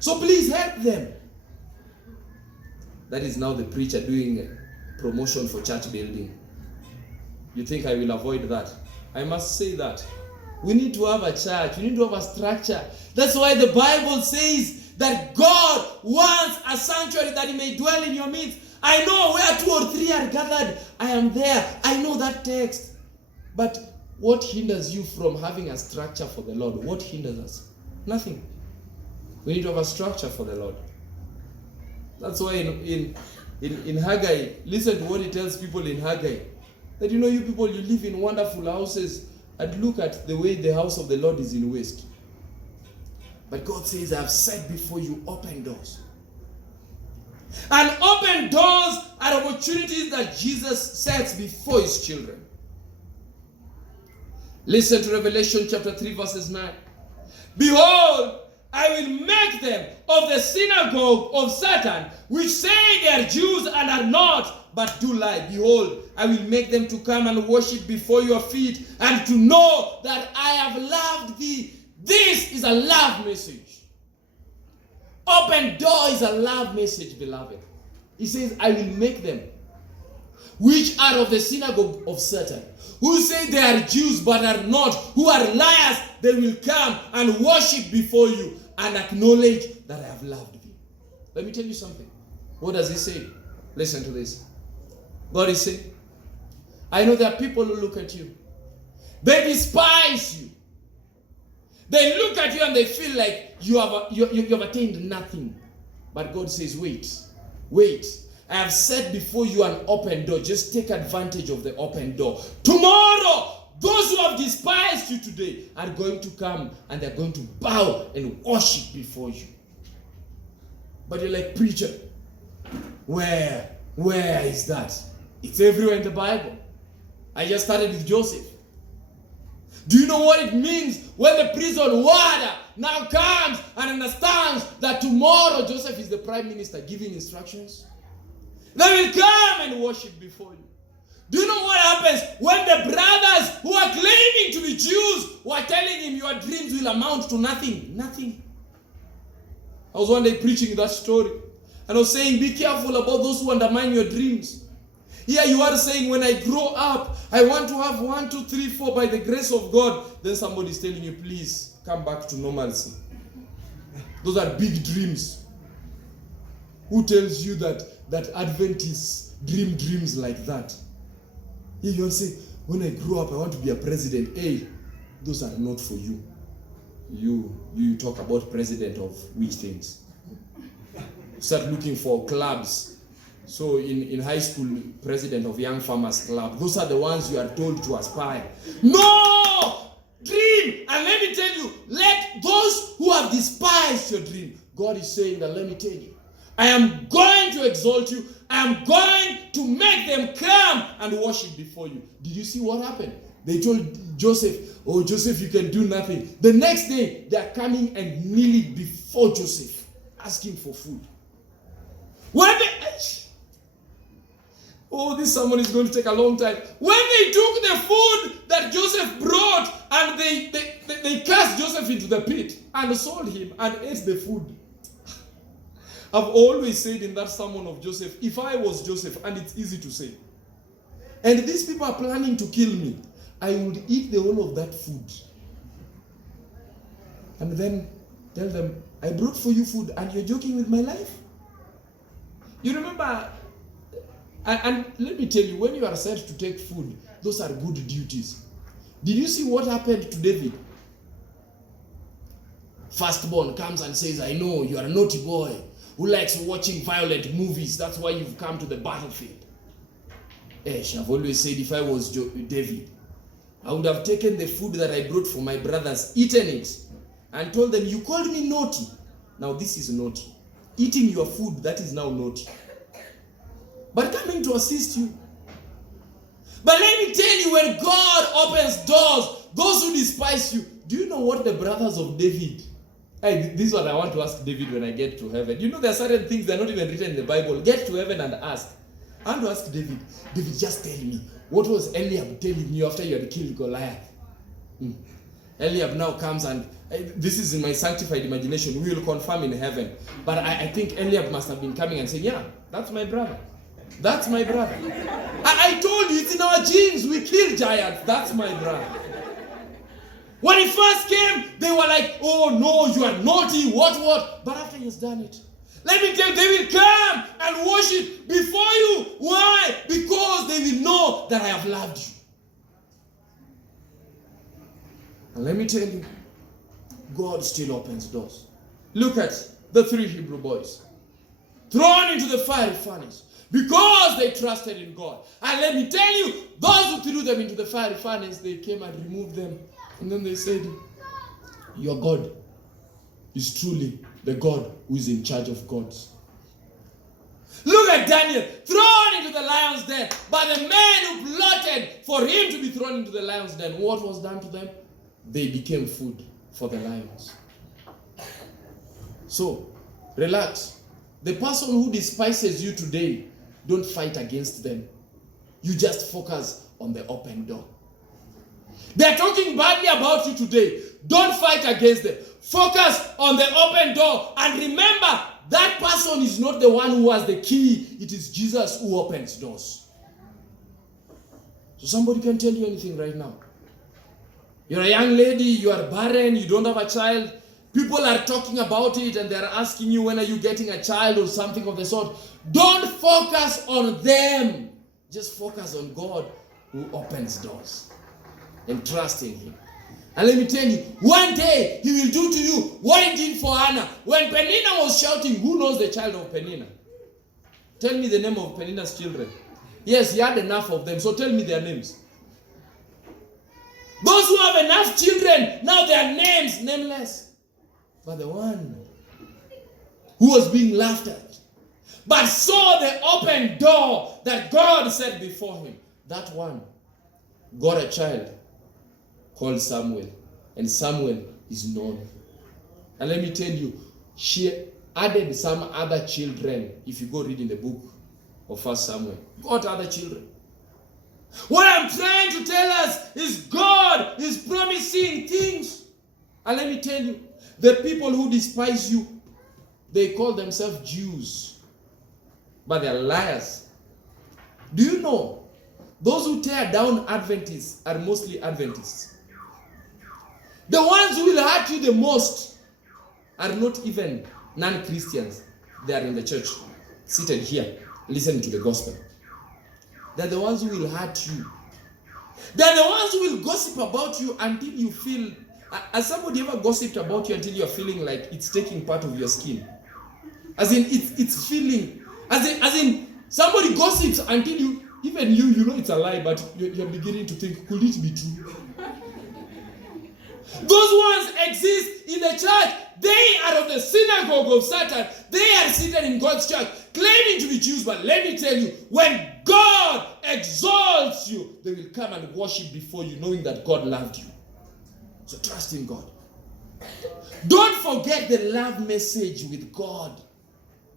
So please help them. That is now the preacher doing promotion for church building. You think I will avoid that? I must say that. We need to have a church. We need to have a structure. That's why the Bible says that God wants a sanctuary that He may dwell in your midst. I know where 2 or 3 are gathered, I am there. I know that text. But what hinders you from having a structure for the Lord? What hinders us? Nothing. We need to have a structure for the Lord. That's why in Haggai, listen to what He tells people in Haggai. That you people, you live in wonderful houses, and look at the way the house of the Lord is in waste. But God says, I have set before you open doors. And open doors are opportunities that Jesus sets before His children. Listen to Revelation chapter 3 verses 9. Behold, I will make them of the synagogue of Satan, which say they are Jews and are not, but do lie. Behold, I will make them to come and worship before your feet, and to know that I have loved thee. This is a love message. Open door is a love message, beloved. He says, I will make them, which are of the synagogue of Satan, who say they are Jews but are not, who are liars, they will come and worship before you and acknowledge that I have loved thee. Let me tell you something. What does He say? Listen to this. God is saying, I know there are people who look at you. They despise you. They look at you and they feel like you have attained nothing. But God says, wait. I have set before you an open door. Just take advantage of the open door. Tomorrow, those who have despised you today are going to come and they're going to bow and worship before you. But you're like, preacher, where is that? It's everywhere in the Bible. I just started with Joseph. Do you know what it means when the prison warder now comes and understands that tomorrow Joseph is the prime minister giving instructions? They will come and worship before you. Do you know what happens when the brothers who are claiming to be Jews were telling him your dreams will amount to nothing? Nothing. I was one day preaching that story, and I was saying, be careful about those who undermine your dreams. Here you are saying, when I grow up, I want to have 1, 2, 3, 4 by the grace of God. Then somebody is telling you, please come back to normalcy. Those are big dreams. Who tells you that Adventists dream dreams like that? Here you are saying, when I grow up, I want to be a president. Hey, those are not for you. You talk about president of which things? Start looking for clubs. So in high school, president of Young Farmers Club. Those are the ones you are told to aspire. No! Dream! And let me tell you, let those who have despised your dream, God is saying that, let me tell you, I am going to exalt you. I am going to make them come and worship before you. Did you see what happened? They told Joseph, oh, Joseph, you can do nothing. The next day, they are coming and kneeling before Joseph, asking for food. When they... Oh, this sermon is going to take a long time. When they took the food that Joseph brought and they cast Joseph into the pit and sold him and ate the food. I've always said in that sermon of Joseph, if I was Joseph, and it's easy to say, and these people are planning to kill me, I would eat the whole of that food. And then tell them, I brought for you food and you're joking with my life? You remember, and let me tell you, when you are sent to take food, those are good duties. Did you see what happened to David? Firstborn comes and says, I know you are a naughty boy who likes watching violent movies. That's why you've come to the battlefield. I've always said, if I was David, I would have taken the food that I brought for my brothers, eaten it, and told them, you called me naughty. Now this is naughty. Eating your food, that is now naughty. But coming to assist you. But let me tell you, when God opens doors, those who despise you, do you know what the brothers of David... Hey, this is what I want to ask David when I get to heaven. You know, there are certain things that are not even written in the Bible. Get to heaven and ask. I want to ask David, just tell me, what was Eliab telling you after you had killed Goliath? Eliab now comes and, this is in my sanctified imagination, we will confirm in heaven. But I think Eliab must have been coming and saying, yeah, that's my brother. That's my brother. I told you, it's in our genes, we kill giants. That's my brother. When he first came, they were like, oh no, you are naughty, what? But after he has done it, let me tell you, they will come and worship before you. Why? Because they will know that I have loved you. And let me tell you, God still opens doors. Look at the 3 Hebrew boys thrown into the fiery furnace because they trusted in God. And let me tell you, those who threw them into the fiery furnace, they came and removed them. And then they said, your God is truly the God who is in charge of gods. Look at Daniel, thrown into the lion's den. But the men who plotted for him to be thrown into the lion's den, what was done to them? They became food for the lions. So, relax. The person who despises you today, don't fight against them. You just focus on the open door. They're talking badly about you today. Don't fight against them. Focus on the open door. And remember, that person is not the one who has the key. It is Jesus who opens doors. So somebody can tell you anything right now. You're a young lady, you are barren, you don't have a child. People are talking about it and they're asking you, when are you getting a child or something of the sort. Don't focus on them. Just focus on God who opens doors. And trust in him. And let me tell you, one day he will do to you what he did for Anna. When Penina was shouting, who knows the child of Penina? Tell me the name of Penina's children. Yes, he had enough of them, so tell me their names. Those who have enough children, now their names nameless. But the one who was being laughed at, but saw the open door that God set before him. That one got a child called Samuel, and Samuel is known. And let me tell you, she added some other children. If you go read in the book of 1 Samuel, got other children. What I'm trying to tell us is God is promising things. And let me tell you, the people who despise you, they call themselves Jews, but they're liars. Do you know those who tear down Adventists are mostly Adventists? The ones who will hurt you the most are not even non-Christians. They are in the church, seated here, listening to the gospel. They're the ones who will hurt you. They're the ones who will gossip about you until you feel... Has somebody ever gossiped about you until you're feeling like it's taking part of your skin? As in, it's feeling... As in, somebody gossips until you... Even you know it's a lie, but you're beginning to think, could it be true? Those ones exist in the church. They are of the synagogue of Satan. They are seated in God's church, claiming to be Jews. But let me tell you, when God exalts you, they will come and worship before you, knowing that God loved you. So trust in God. Don't forget the love message with God.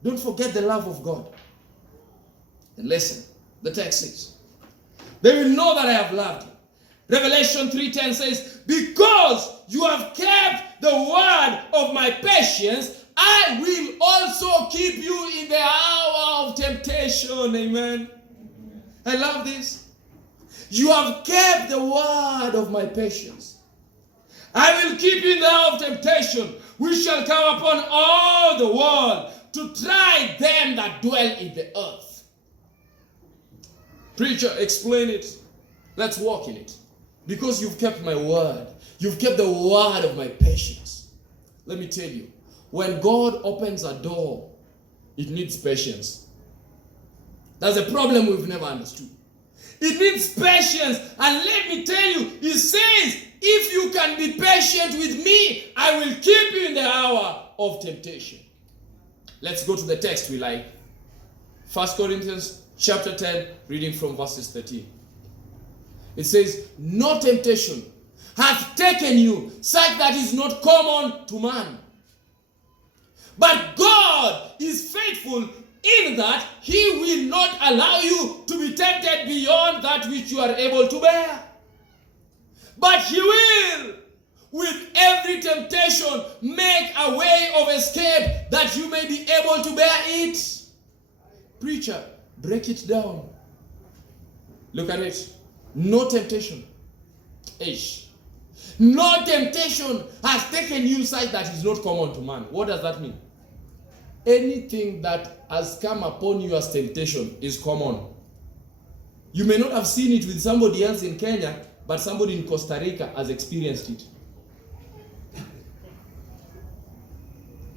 Don't forget the love of God. And listen, the text says, they will know that I have loved you. Revelation 3:10 says, because you have kept the word of my patience, I will also keep you in the hour of temptation. Amen. I love this. You have kept the word of my patience. I will keep you in the hour of temptation, which shall come upon all the world to try them that dwell in the earth. Preacher, explain it. Let's walk in it. Because you've kept my word. You've kept the word of my patience. Let me tell you, when God opens a door, it needs patience. That's a problem we've never understood. It needs patience. And let me tell you, it says, if you can be patient with me, I will keep you in the hour of temptation. Let's go to the text we like. 1 Corinthians chapter 10, reading from verses 13. It says, no temptation hath taken you such that is not common to man. But God is faithful in that he will not allow you to be tempted beyond that which you are able to bear. But he will, with every temptation, make a way of escape that you may be able to bear it. Preacher, break it down. Look at it. No temptation. Ish. No temptation has taken you sight that is not common to man. What does that mean? Anything that has come upon you as temptation is common. You may not have seen it with somebody else in Kenya, but somebody in Costa Rica has experienced it.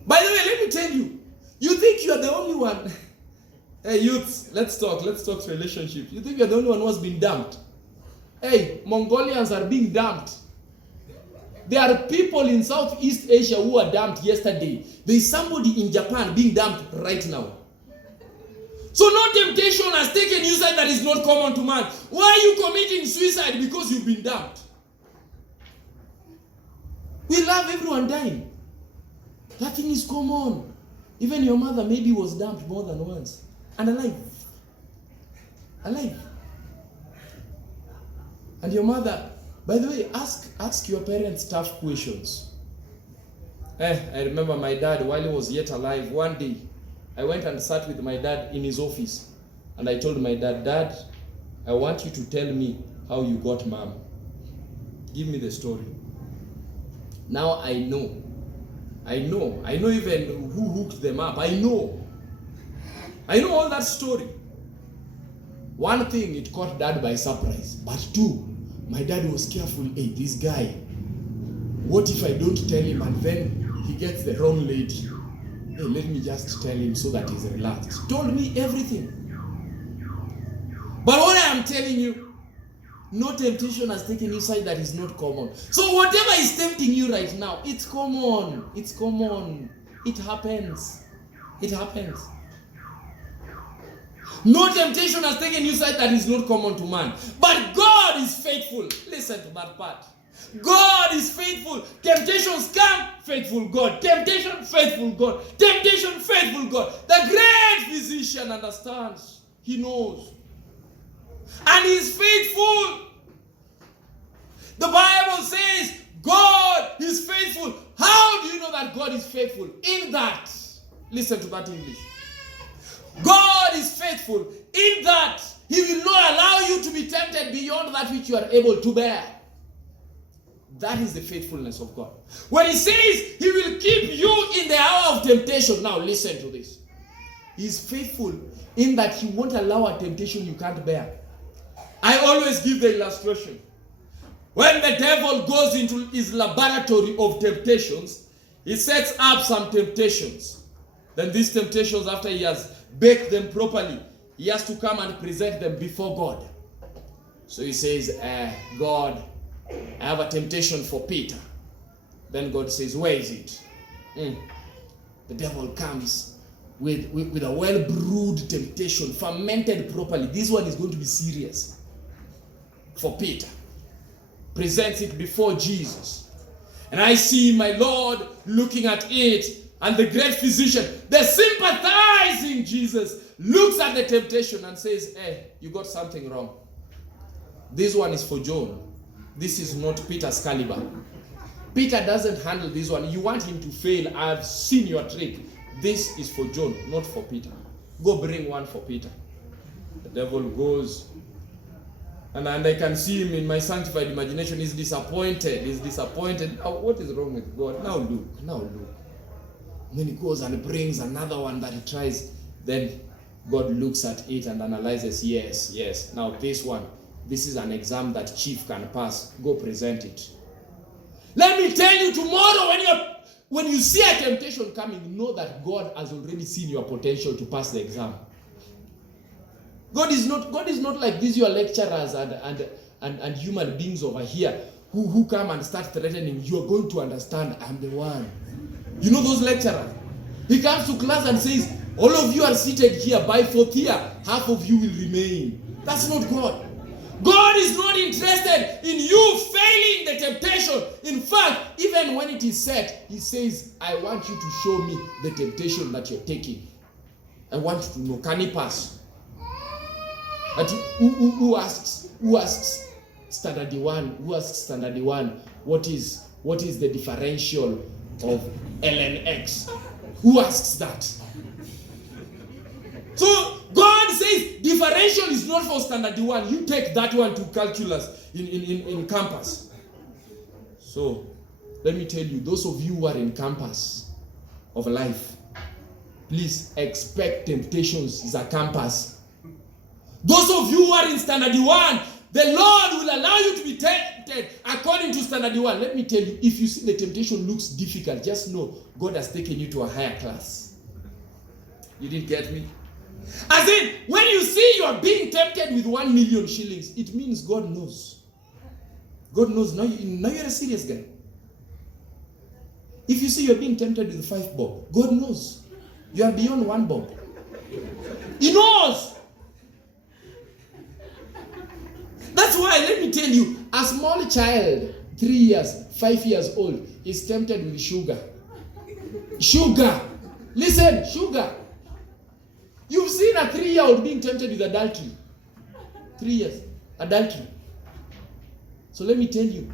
By the way, let me tell you, you think you are the only one. Hey, youths, let's talk relationships. You think you're the only one who has been dumped? Hey, Mongolians are being dumped. There are people in Southeast Asia who were dumped yesterday. There is somebody in Japan being dumped right now. So no temptation has taken you side that is not common to man. Why are you committing suicide? Because you've been dumped. We love everyone dying. That thing is common. Even your mother maybe was dumped more than once. And alive. Alive. And your mother, by the way, ask your parents tough questions. I remember my dad, while he was yet alive, one day, I went and sat with my dad in his office. And I told my dad, Dad, I want you to tell me how you got mom. Give me the story. Now I know even who hooked them up. I know all that story. One thing, it caught dad by surprise. But two, my dad was careful. Hey, this guy, what if I don't tell him and then he gets the wrong lady? Hey, let me just tell him so that he's relaxed. He told me everything. But what I am telling you, no temptation has taken you side that is not common. So whatever is tempting you right now, it's common. It's common. It happens. It happens. No temptation has taken you side that is not common to man. But God is faithful. Listen to that part. God is faithful. Temptations come, faithful God. Temptation, faithful God. Temptation, faithful God. The great physician understands. He knows. And he is faithful. The Bible says God is faithful. How do you know that God is faithful? In that, listen to that English. God is faithful in that he will not allow you to be tempted beyond that which you are able to bear. That is the faithfulness of God. When he says he will keep you in the hour of temptation, now listen to this. He is faithful in that he won't allow a temptation you can't bear. I always give the illustration. When the devil goes into his laboratory of temptations, he sets up some temptations. Then these temptations, after he has baked them properly, he has to come and present them before God. So he says, God, I have a temptation for Peter. Then God says, where is it? The devil comes with a well-brewed temptation, fermented properly. This one is going to be serious for Peter. Presents it before Jesus. And I see my Lord looking at it, and the great physician, the sympathizing Jesus, looks at the temptation and says, hey, you got something wrong. This one is for John. This is not Peter's caliber. Peter doesn't handle this one. You want him to fail. I've seen your trick. This is for John, not for Peter. Go bring one for Peter. The devil goes, and I can see him in my sanctified imagination. He's disappointed. He's disappointed. Oh, what is wrong with God? Now look. And then he goes and brings another one that he tries. Then God looks at it and analyzes. Yes. Now this one, this is an exam that chief can pass. Go present it. Let me tell you, tomorrow when you see a temptation coming, know that God has already seen your potential to pass the exam. God is not like these your lecturers and human beings over here who come and start threatening. You are going to understand, I'm the one. You know those lecturers? He comes to class and says, all of you are seated here. By fourth year, half of you will remain. That's not God. God is not interested in you failing the temptation. In fact, even when it is set, he says, I want you to show me the temptation that you're taking. I want you to know, can he pass? But who asks standard one? Who asks standard one? What is the differential of ln x? Who asks that? So God says differential is not for standard one. You take that one to calculus in campus. So let me tell you, those of you who are in campus of life, please expect temptations is a campus. Those of you who are in standard one, the Lord will allow you to be tempted according to standard one. Let me tell you, if you see the temptation looks difficult, just know God has taken you to a higher class. You didn't get me? As in, when you see you are being tempted with 1 million shillings, it means God knows. God knows. Now you're a serious guy. If you see you're being tempted with 5 bob, God knows. You are beyond 1 bob. He knows. That's why, let me tell you, a small child, 3 years, 5 years old, is tempted with sugar. Sugar. Listen, sugar. You've seen a 3-year-old being tempted with adultery. 3 years. Adultery. So let me tell you,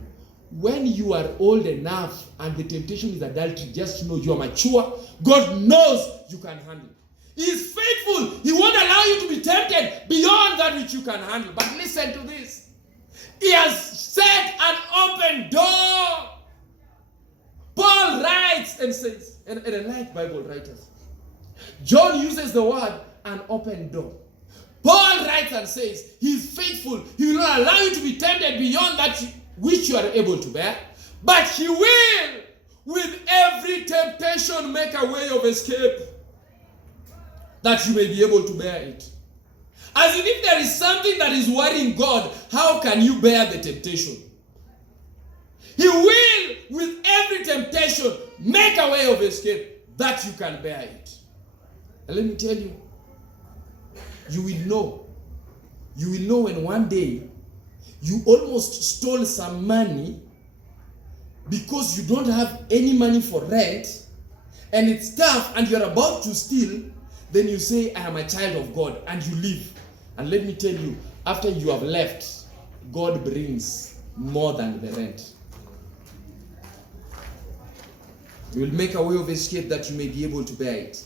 when you are old enough and the temptation is adultery, just know you are mature. God knows you can handle. He is faithful. He won't allow you to be tempted beyond that which you can handle. But listen to this. He has set an open door. Paul writes and says, and I like Bible writers, John uses the word an open door. Paul writes and says, he is faithful. He will not allow you to be tempted beyond that which you are able to bear, but he will, with every temptation, make a way of escape, that you may be able to bear it. As in, if there is something that is worrying God, how can you bear the temptation? He will, with every temptation, make a way of escape, that you can bear it. And let me tell you, you will know. You will know when one day you almost stole some money because you don't have any money for rent, and it's tough, and you're about to steal. Then you say, I am a child of God, and you leave. And let me tell you, after you have left, God brings more than the rent. He will make a way of escape that you may be able to bear it.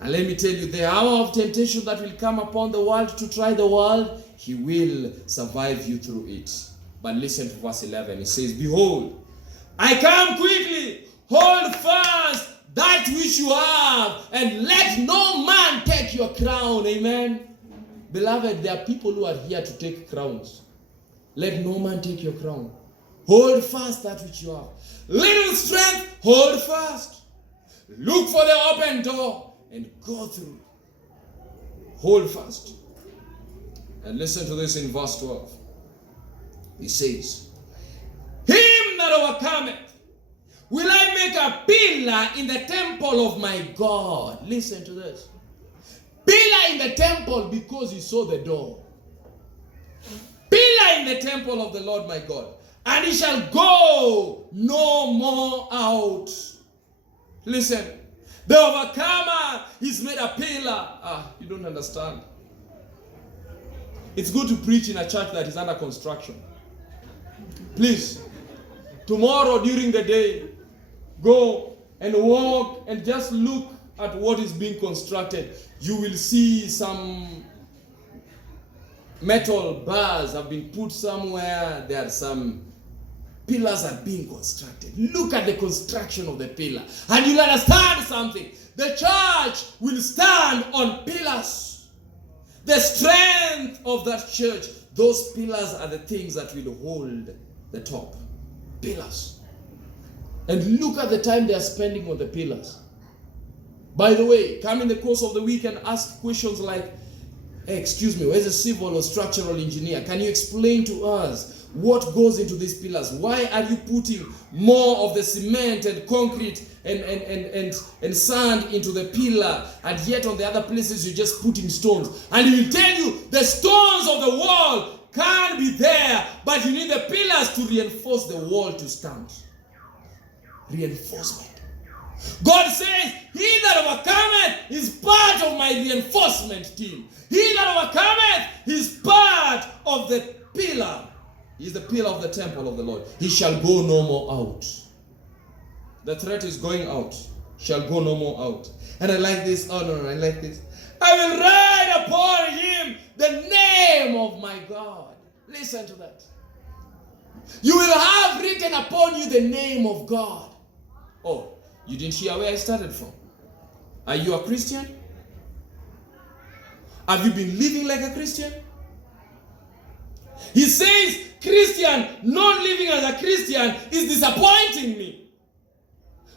And let me tell you, the hour of temptation that will come upon the world to try the world, he will survive you through it. But listen to verse 11. It says, behold, I come quickly. Hold fast that which you have, and let no man take your crown. Amen. Beloved, there are people who are here to take crowns. Let no man take your crown. Hold fast that which you have. Little strength, hold fast. Look for the open door and go through. Hold fast. And listen to this in verse 12. He says, him that overcometh will I make a pillar in the temple of my God. Listen to this. Pillar in the temple because he saw the door. Pillar in the temple of the Lord my God. And he shall go no more out. Listen. The overcomer is made a pillar. You don't understand. It's good to preach in a church that is under construction. Please, tomorrow during the day, go and walk and just look at what is being constructed. You will see some metal bars have been put somewhere. There are some pillars are being constructed. Look at the construction of the pillar, and you'll understand something. The church will stand on pillars. The strength of that church, those pillars are the things that will hold the top. Pillars. And look at the time they are spending on the pillars. By the way, come in the course of the week and ask questions like, hey, excuse me, where's a civil or structural engineer? Can you explain to us what goes into these pillars? Why are you putting more of the cement and concrete and sand into the pillar, and yet on the other places you just put in stones? And he will tell you the stones of the wall can be there, but you need the pillars to reinforce the wall to stand. Reinforcement. God says, he that overcometh is part of my reinforcement team. He that overcometh is part of the pillar. He is the pillar of the temple of the Lord. He shall go no more out. The threat is going out. Shall go no more out. And I like this. Oh no, I like this. I will write upon him the name of my God. Listen to that. You will have written upon you the name of God. Oh, you didn't hear where I started from. Are you a Christian? Have you been living like a Christian? He says, Christian, not living as a Christian is disappointing me.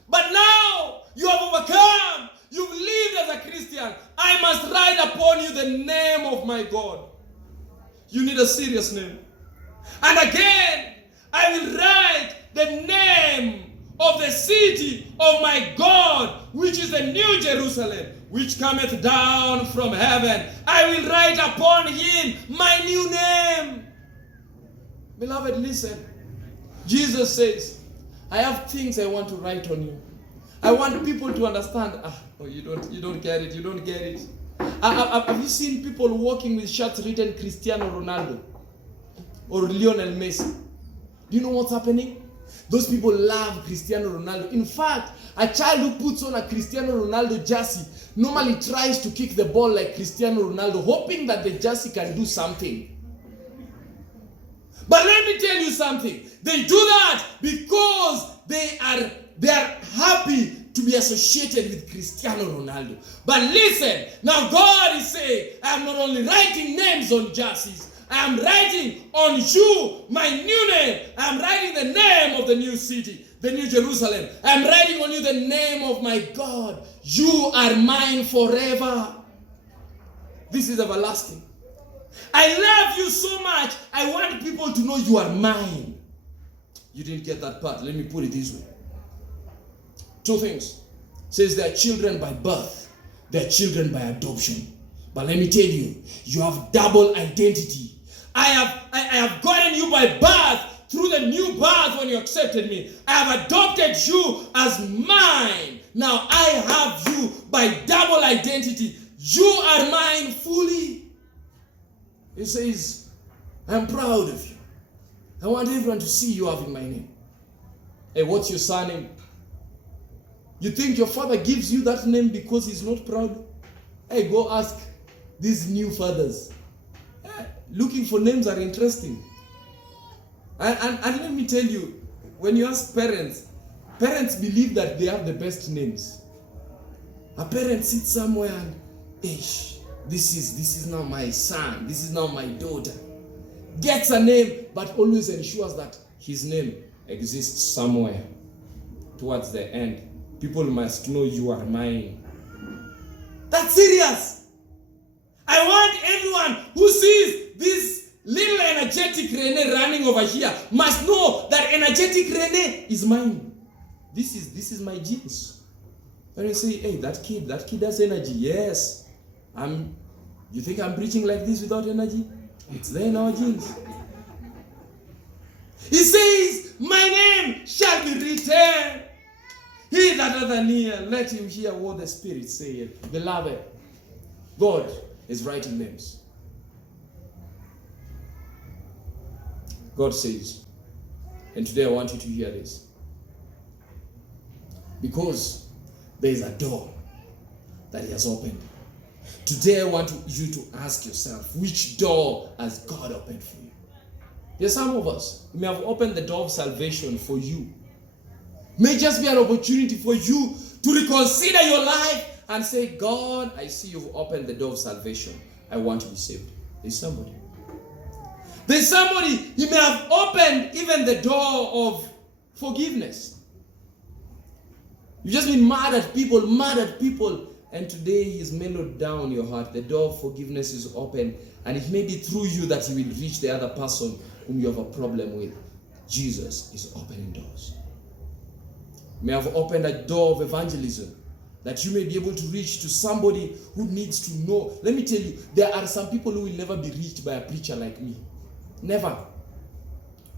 But now you have overcome. You've lived as a Christian. I must write upon you the name of my God. You need a serious name. And again, I will write the name of the city of my God, which is the New Jerusalem, which cometh down from heaven. I will write upon him my new name. Beloved, listen. Jesus says, I have things I want to write on you. I want people to understand. You don't get it. You don't get it. Have you seen people walking with shirts written Cristiano Ronaldo or Lionel Messi? Do you know what's happening? Those people love Cristiano Ronaldo. In fact, a child who puts on a Cristiano Ronaldo jersey normally tries to kick the ball like Cristiano Ronaldo, hoping that the jersey can do something. But let me tell you something. They do that because they are happy to be associated with Cristiano Ronaldo. But listen, now God is saying, I am not only writing names on jerseys, I am writing on you my new name. I am writing the name of the new city, the New Jerusalem. I am writing on you the name of my God. You are mine forever. This is everlasting. I love you so much. I want people to know you are mine. You didn't get that part. Let me put it this way. Two things. It says they are children by birth. They are children by adoption. But let me tell you, you have double identity. I have gotten you by birth through the new birth when you accepted me. I have adopted you as mine. Now I have you by double identity. You are mine fully. He says, I'm proud of you. I want everyone to see you having my name. Hey, what's your surname? You think your father gives you that name because he's not proud? Hey, go ask these new fathers. Looking for names are interesting. And let me tell you, when you ask parents, parents believe that they have the best names. A parent sits somewhere and, this is now my son, this is now my daughter. Gets a name, but always ensures that his name exists somewhere. Towards the end, people must know you are mine. That's serious. I want everyone who sees this little energetic Rene running over here must know that energetic Rene is mine. This is my genes. When you say, hey, that kid has energy. Yes. You think I'm preaching like this without energy? It's there in our genes. He says, my name shall be written. He that hath near, let him hear what the Spirit saith. Beloved, God is writing names. God says, and today I want you to hear this, because there is a door that He has opened. Today I want you to ask yourself, which door has God opened for you? There's some of us who may have opened the door of salvation for you. May just be an opportunity for you to reconsider your life and say, God, I see you've opened the door of salvation. I want to be saved. There's somebody. There's somebody, He may have opened even the door of forgiveness. You've just been mad at people, and today He's mellowed down your heart. The door of forgiveness is open, and it may be through you that He will reach the other person whom you have a problem with. Jesus is opening doors. You may have opened a door of evangelism, that you may be able to reach to somebody who needs to know. Let me tell you, there are some people who will never be reached by a preacher like me. Never.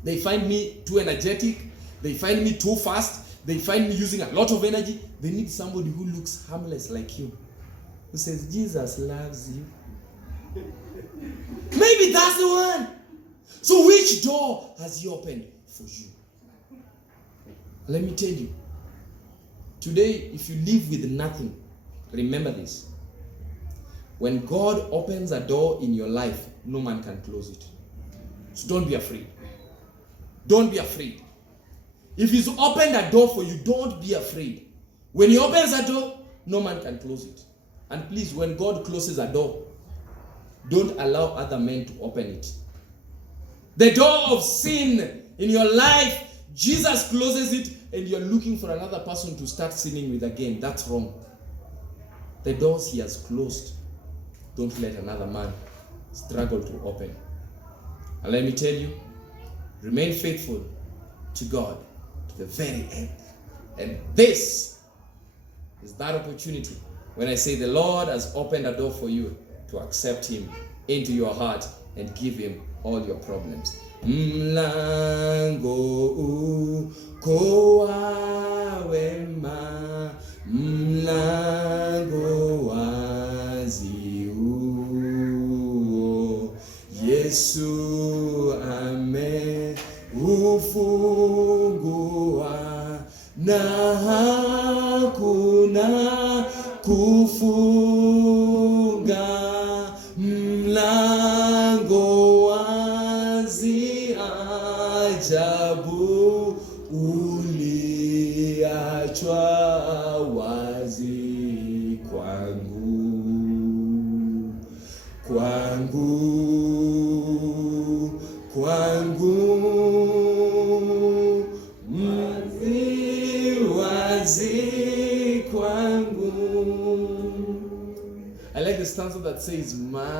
They find me too energetic. They find me too fast. They find me using a lot of energy. They need somebody who looks harmless like you, who says, Jesus loves you. Maybe that's the one. So which door has He opened for you? Let me tell you, today, if you live with nothing, remember this. When God opens a door in your life, no man can close it. So don't be afraid. Don't be afraid. If He's opened a door for you, don't be afraid. When He opens a door, no man can close it. And please, when God closes a door, don't allow other men to open it. The door of sin in your life, Jesus closes it, and you're looking for another person to start sinning with again. That's wrong. The doors He has closed, don't let another man struggle to open. And let me tell you, remain faithful to God to the very end. And this is that opportunity when I say the Lord has opened a door for you to accept Him into your heart and give Him all your problems. Mlango uko wa wema, mlango wazi huo, Yesu ameufungua na hakuna kufunga, mlango wazi ajabu uliachwa wazi kwangu wazi kwangu. I like the stanza that says, Madam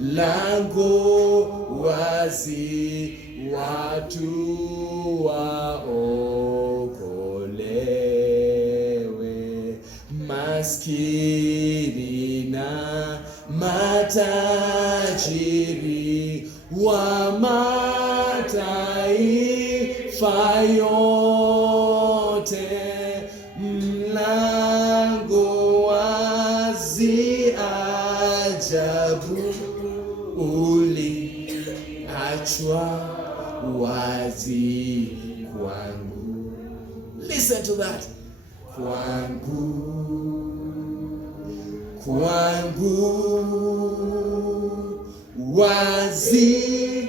lango wazi, watu waokolewe, maskini na matajiri wa mataifa yote, mlango wazi ajabu uliachwa wazi kwangu. Listen to that. Kwangu wazi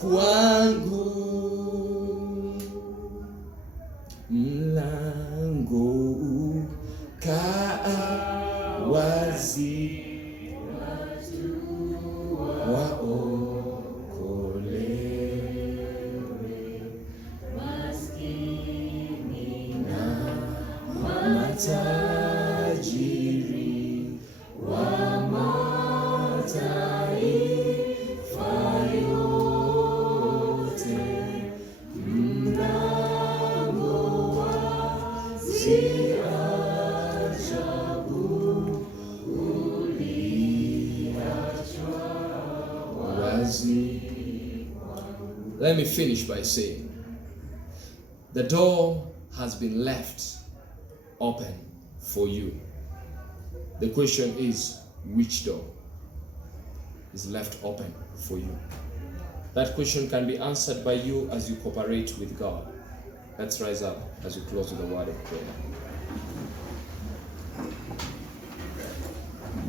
kwangu, mlango ukaa wazi, waokolewe maskini na matajiri wa mataifa yote, mlango wazi ajabu uliachwa wazi. Let me finish by saying, the door has been left open for you. The question is, which door is left open for you? That question can be answered by you as you cooperate with God. Let's rise up as we close with a word of prayer.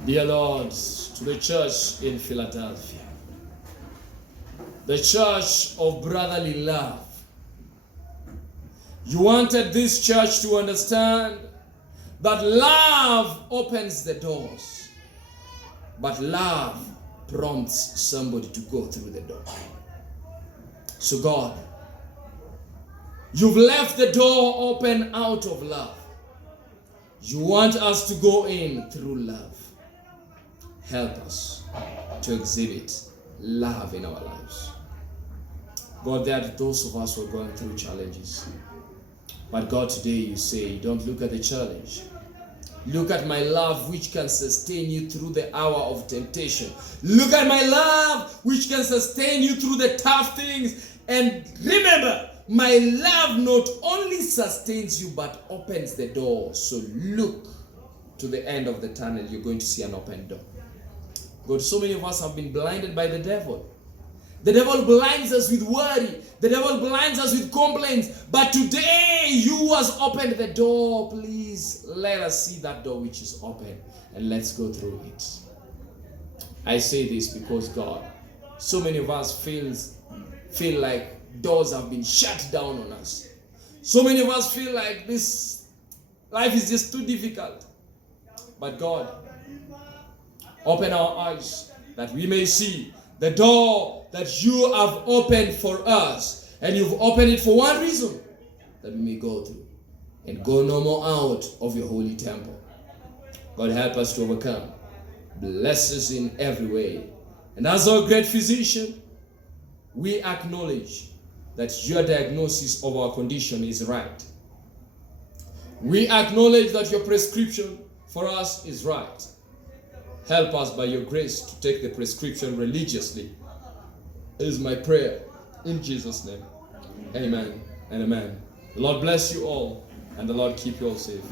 Dear Lord, to the church in Philadelphia, the church of brotherly love, you wanted this church to understand that love opens the doors, but love prompts somebody to go through the door. So God, you've left the door open out of love. You want us to go in through love. Help us to exhibit love in our lives. God, there are those of us who are going through challenges. But God, today you say, don't look at the challenge. Look at my love which can sustain you through the hour of temptation. Look at my love which can sustain you through the tough things. And remember, my love not only sustains you but opens the door. So look to the end of the tunnel, you're going to see an open door. God, so many of us have been blinded by the devil. The devil blinds us with worry. The devil blinds us with complaints. But today, you has opened the door. Please let us see that door which is open and let's go through it. I say this because God, so many of us feel like doors have been shut down on us. So many of us feel like this life is just too difficult. But God, open our eyes that we may see the door that you have opened for us. And you've opened it for one reason, that we may go through and go no more out of your holy temple. God, help us to overcome. Bless us in every way. And as our great physician, we acknowledge that your diagnosis of our condition is right. We acknowledge that your prescription for us is right. Help us by your grace to take the prescription religiously. It is my prayer in Jesus' name. Amen and amen. The Lord bless you all and the Lord keep you all safe.